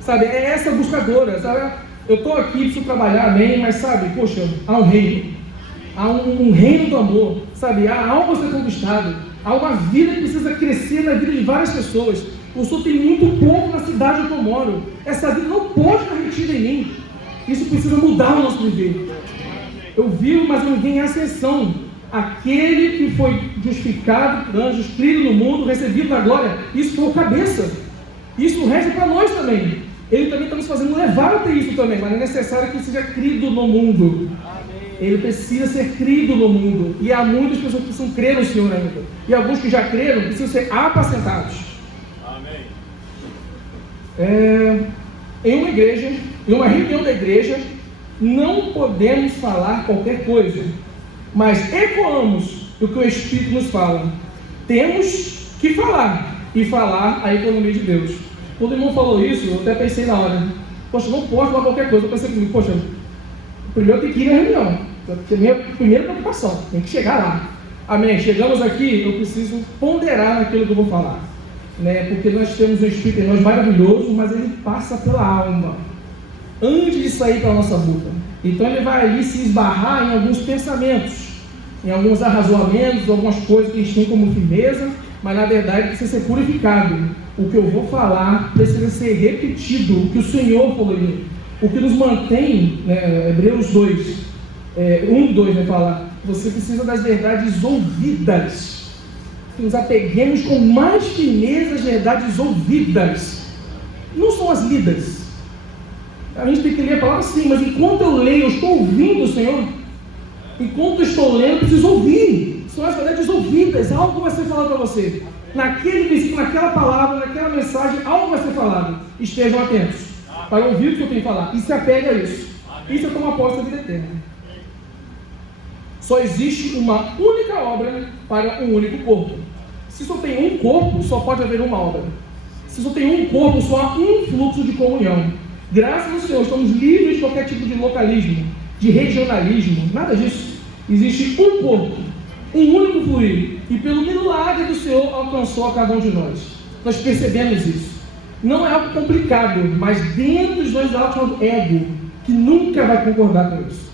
Sabe, é essa buscadora, sabe? Eu estou aqui, preciso trabalhar, amém, mas sabe, poxa, há um reino. Há um reino do amor, sabe? Há algo a ser conquistado. Há uma vida que precisa crescer na vida de várias pessoas. O Senhor tem muito povo na cidade onde eu moro. Essa vida não pode ficar retida em mim. Isso precisa mudar o nosso viver. Eu vivo, mas eu vivo em ascensão. Aquele que foi justificado por anjos, crido no mundo, recebido na glória, isso foi o cabeça. Isso resta para nós também. Ele também está nos fazendo levar até isso também, mas é necessário que ele seja crido no mundo. Ele precisa ser crido no mundo. E há muitas pessoas que precisam crer no Senhor ainda. E alguns que já creram precisam ser apacentados. Amém. Em uma igreja, em uma reunião da igreja, não podemos falar qualquer coisa, mas ecoamos o que o Espírito nos fala. Temos que falar, e falar a economia de Deus. Quando o irmão falou isso, eu até pensei na hora, poxa, não posso falar qualquer coisa. Eu pensei comigo, poxa, primeiro tem que ir na reunião. É a minha primeira preocupação, tem que chegar lá. Amém? Chegamos aqui, eu preciso ponderar naquilo que eu vou falar, né? Porque nós temos um Espírito em nós maravilhoso, mas ele passa pela alma antes de sair pela nossa boca. Então ele vai ali se esbarrar em alguns pensamentos, em alguns arrazoamentos, algumas coisas que a gente tem como firmeza, mas na verdade precisa ser purificado. O que eu vou falar precisa ser repetido, o que o Senhor falou em mim. O que nos mantém, né, Hebreus 2, 1:2 vai falar, você precisa das verdades ouvidas, que nos apeguemos com mais firmeza às verdades ouvidas, não são as lidas. A gente tem que ler a palavra sim, mas enquanto eu leio, eu estou ouvindo o Senhor. Enquanto eu estou lendo, eu preciso ouvir. São as verdades ouvidas, algo vai ser falado para você. Naquele versículo, naquela palavra, naquela mensagem, algo vai ser falado. Estejam atentos para ouvir o que eu tenho que falar e se apegue a isso. Isso é como aposta da vida eterna. Só existe uma única obra para um único corpo. Se só tem um corpo, só pode haver uma obra. Se só tem um corpo, só há um fluxo de comunhão. Graças ao Senhor, estamos livres de qualquer tipo de localismo, de regionalismo, nada disso. Existe um corpo, um único fluir, e pelo milagre do Senhor alcançou a cada um de nós. Nós percebemos isso. Não é algo complicado, mas dentro dos dois algo chamado ego, que nunca vai concordar com isso.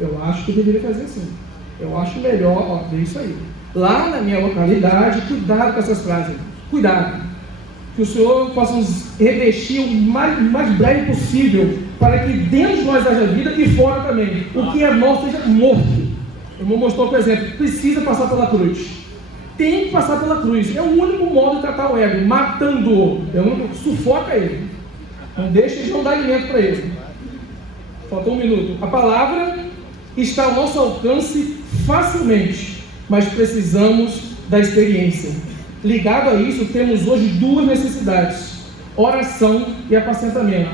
Eu acho que eu deveria fazer assim. Eu acho melhor, ver isso aí. Lá na minha localidade, cuidado com essas frases. Cuidado. Que o Senhor possa nos revestir o mais breve possível, para que dentro de nós haja vida e fora também. O que é nosso seja morto. O irmão mostrou, por exemplo, precisa passar pela cruz. Tem que passar pela cruz. É o único modo de tratar o ego, matando-o. É o único, sufoca ele. Não deixa ele, não dá alimento para ele. Faltou 1 minuto. A palavra está ao nosso alcance facilmente, mas precisamos da experiência. Ligado a isso, temos hoje 2 necessidades: oração e apacentamento.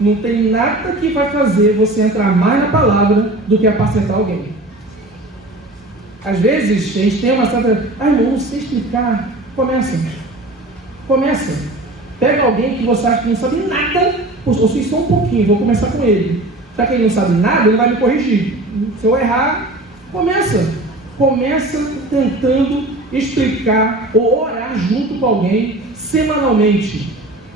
Não tem nada que vai fazer você entrar mais na palavra do que apacentar alguém. Às vezes, a gente tem uma certa... irmão, não sei explicar. Começa. Pega alguém que você acha que não sabe nada. Eu sei só um pouquinho, vou começar com ele. Já que ele não sabe nada, ele vai me corrigir. Se eu errar, começa tentando explicar ou orar junto com alguém semanalmente,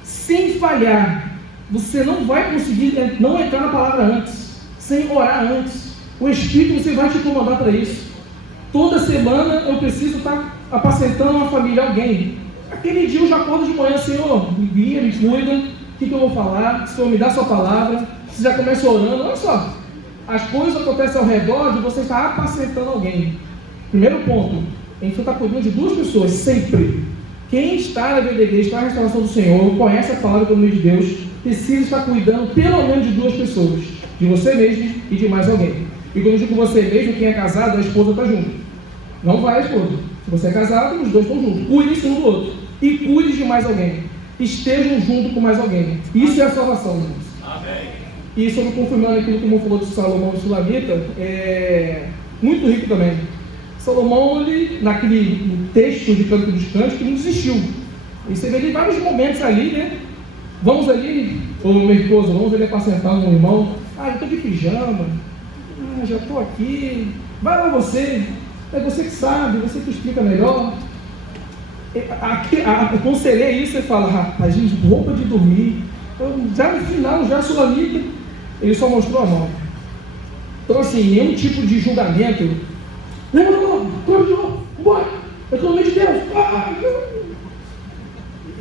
sem falhar. Você não vai conseguir não entrar na palavra antes, sem orar antes. O Espírito, você vai te incomodar para isso. Toda semana eu preciso estar apacentando uma família, alguém. Aquele dia eu já acordo de manhã: Senhor, me guia, me cuida, o que eu vou falar, Senhor, me dá sua palavra. Você já começa orando. Olha só, as coisas acontecem ao redor de você estar apacentando alguém. Primeiro ponto, a gente está cuidando de 2 pessoas, sempre. Quem está na vida da igreja, está na restauração do Senhor, conhece a palavra pelo meio de Deus, precisa estar cuidando pelo menos de 2 pessoas, de você mesmo e de mais alguém. E quando eu digo você mesmo, quem é casado, a esposa está junto. Não vai a esposa. Se você é casado, os 2 estão juntos. Cuide-se um do outro. E cuide de mais alguém. Estejam junto com mais alguém. Isso é a salvação, irmãos. Amém. E sobre confirmando aquilo que o irmão falou de Salomão e Sulamita, é muito rico também. Salomão, ele, naquele texto de Canto dos Cânticos, não desistiu. E você vê ali vários momentos ali, né? Vamos ali, ô meu esposo, vamos ali apacentar um irmão. Eu estou de pijama. Já estou aqui. Vai lá você. É você que sabe, você que explica melhor. Aconselhei isso e fala: rapaz, gente, roupa de dormir. Já no final, já a Sulamita, ele só mostrou a mão. Então, assim, nenhum tipo de julgamento. Lembra de novo, bora, eu estou no meio de Deus.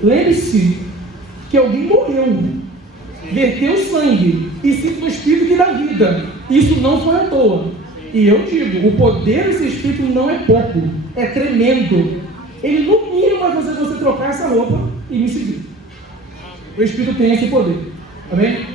Lembre-se que alguém morreu, verteu sangue, e sinto no Espírito que dá vida. Isso não foi à toa. E eu digo, o poder desse Espírito não é pouco, é tremendo. Ele no mínimo vai fazer você trocar essa roupa e me seguir. O Espírito tem esse poder. Amém?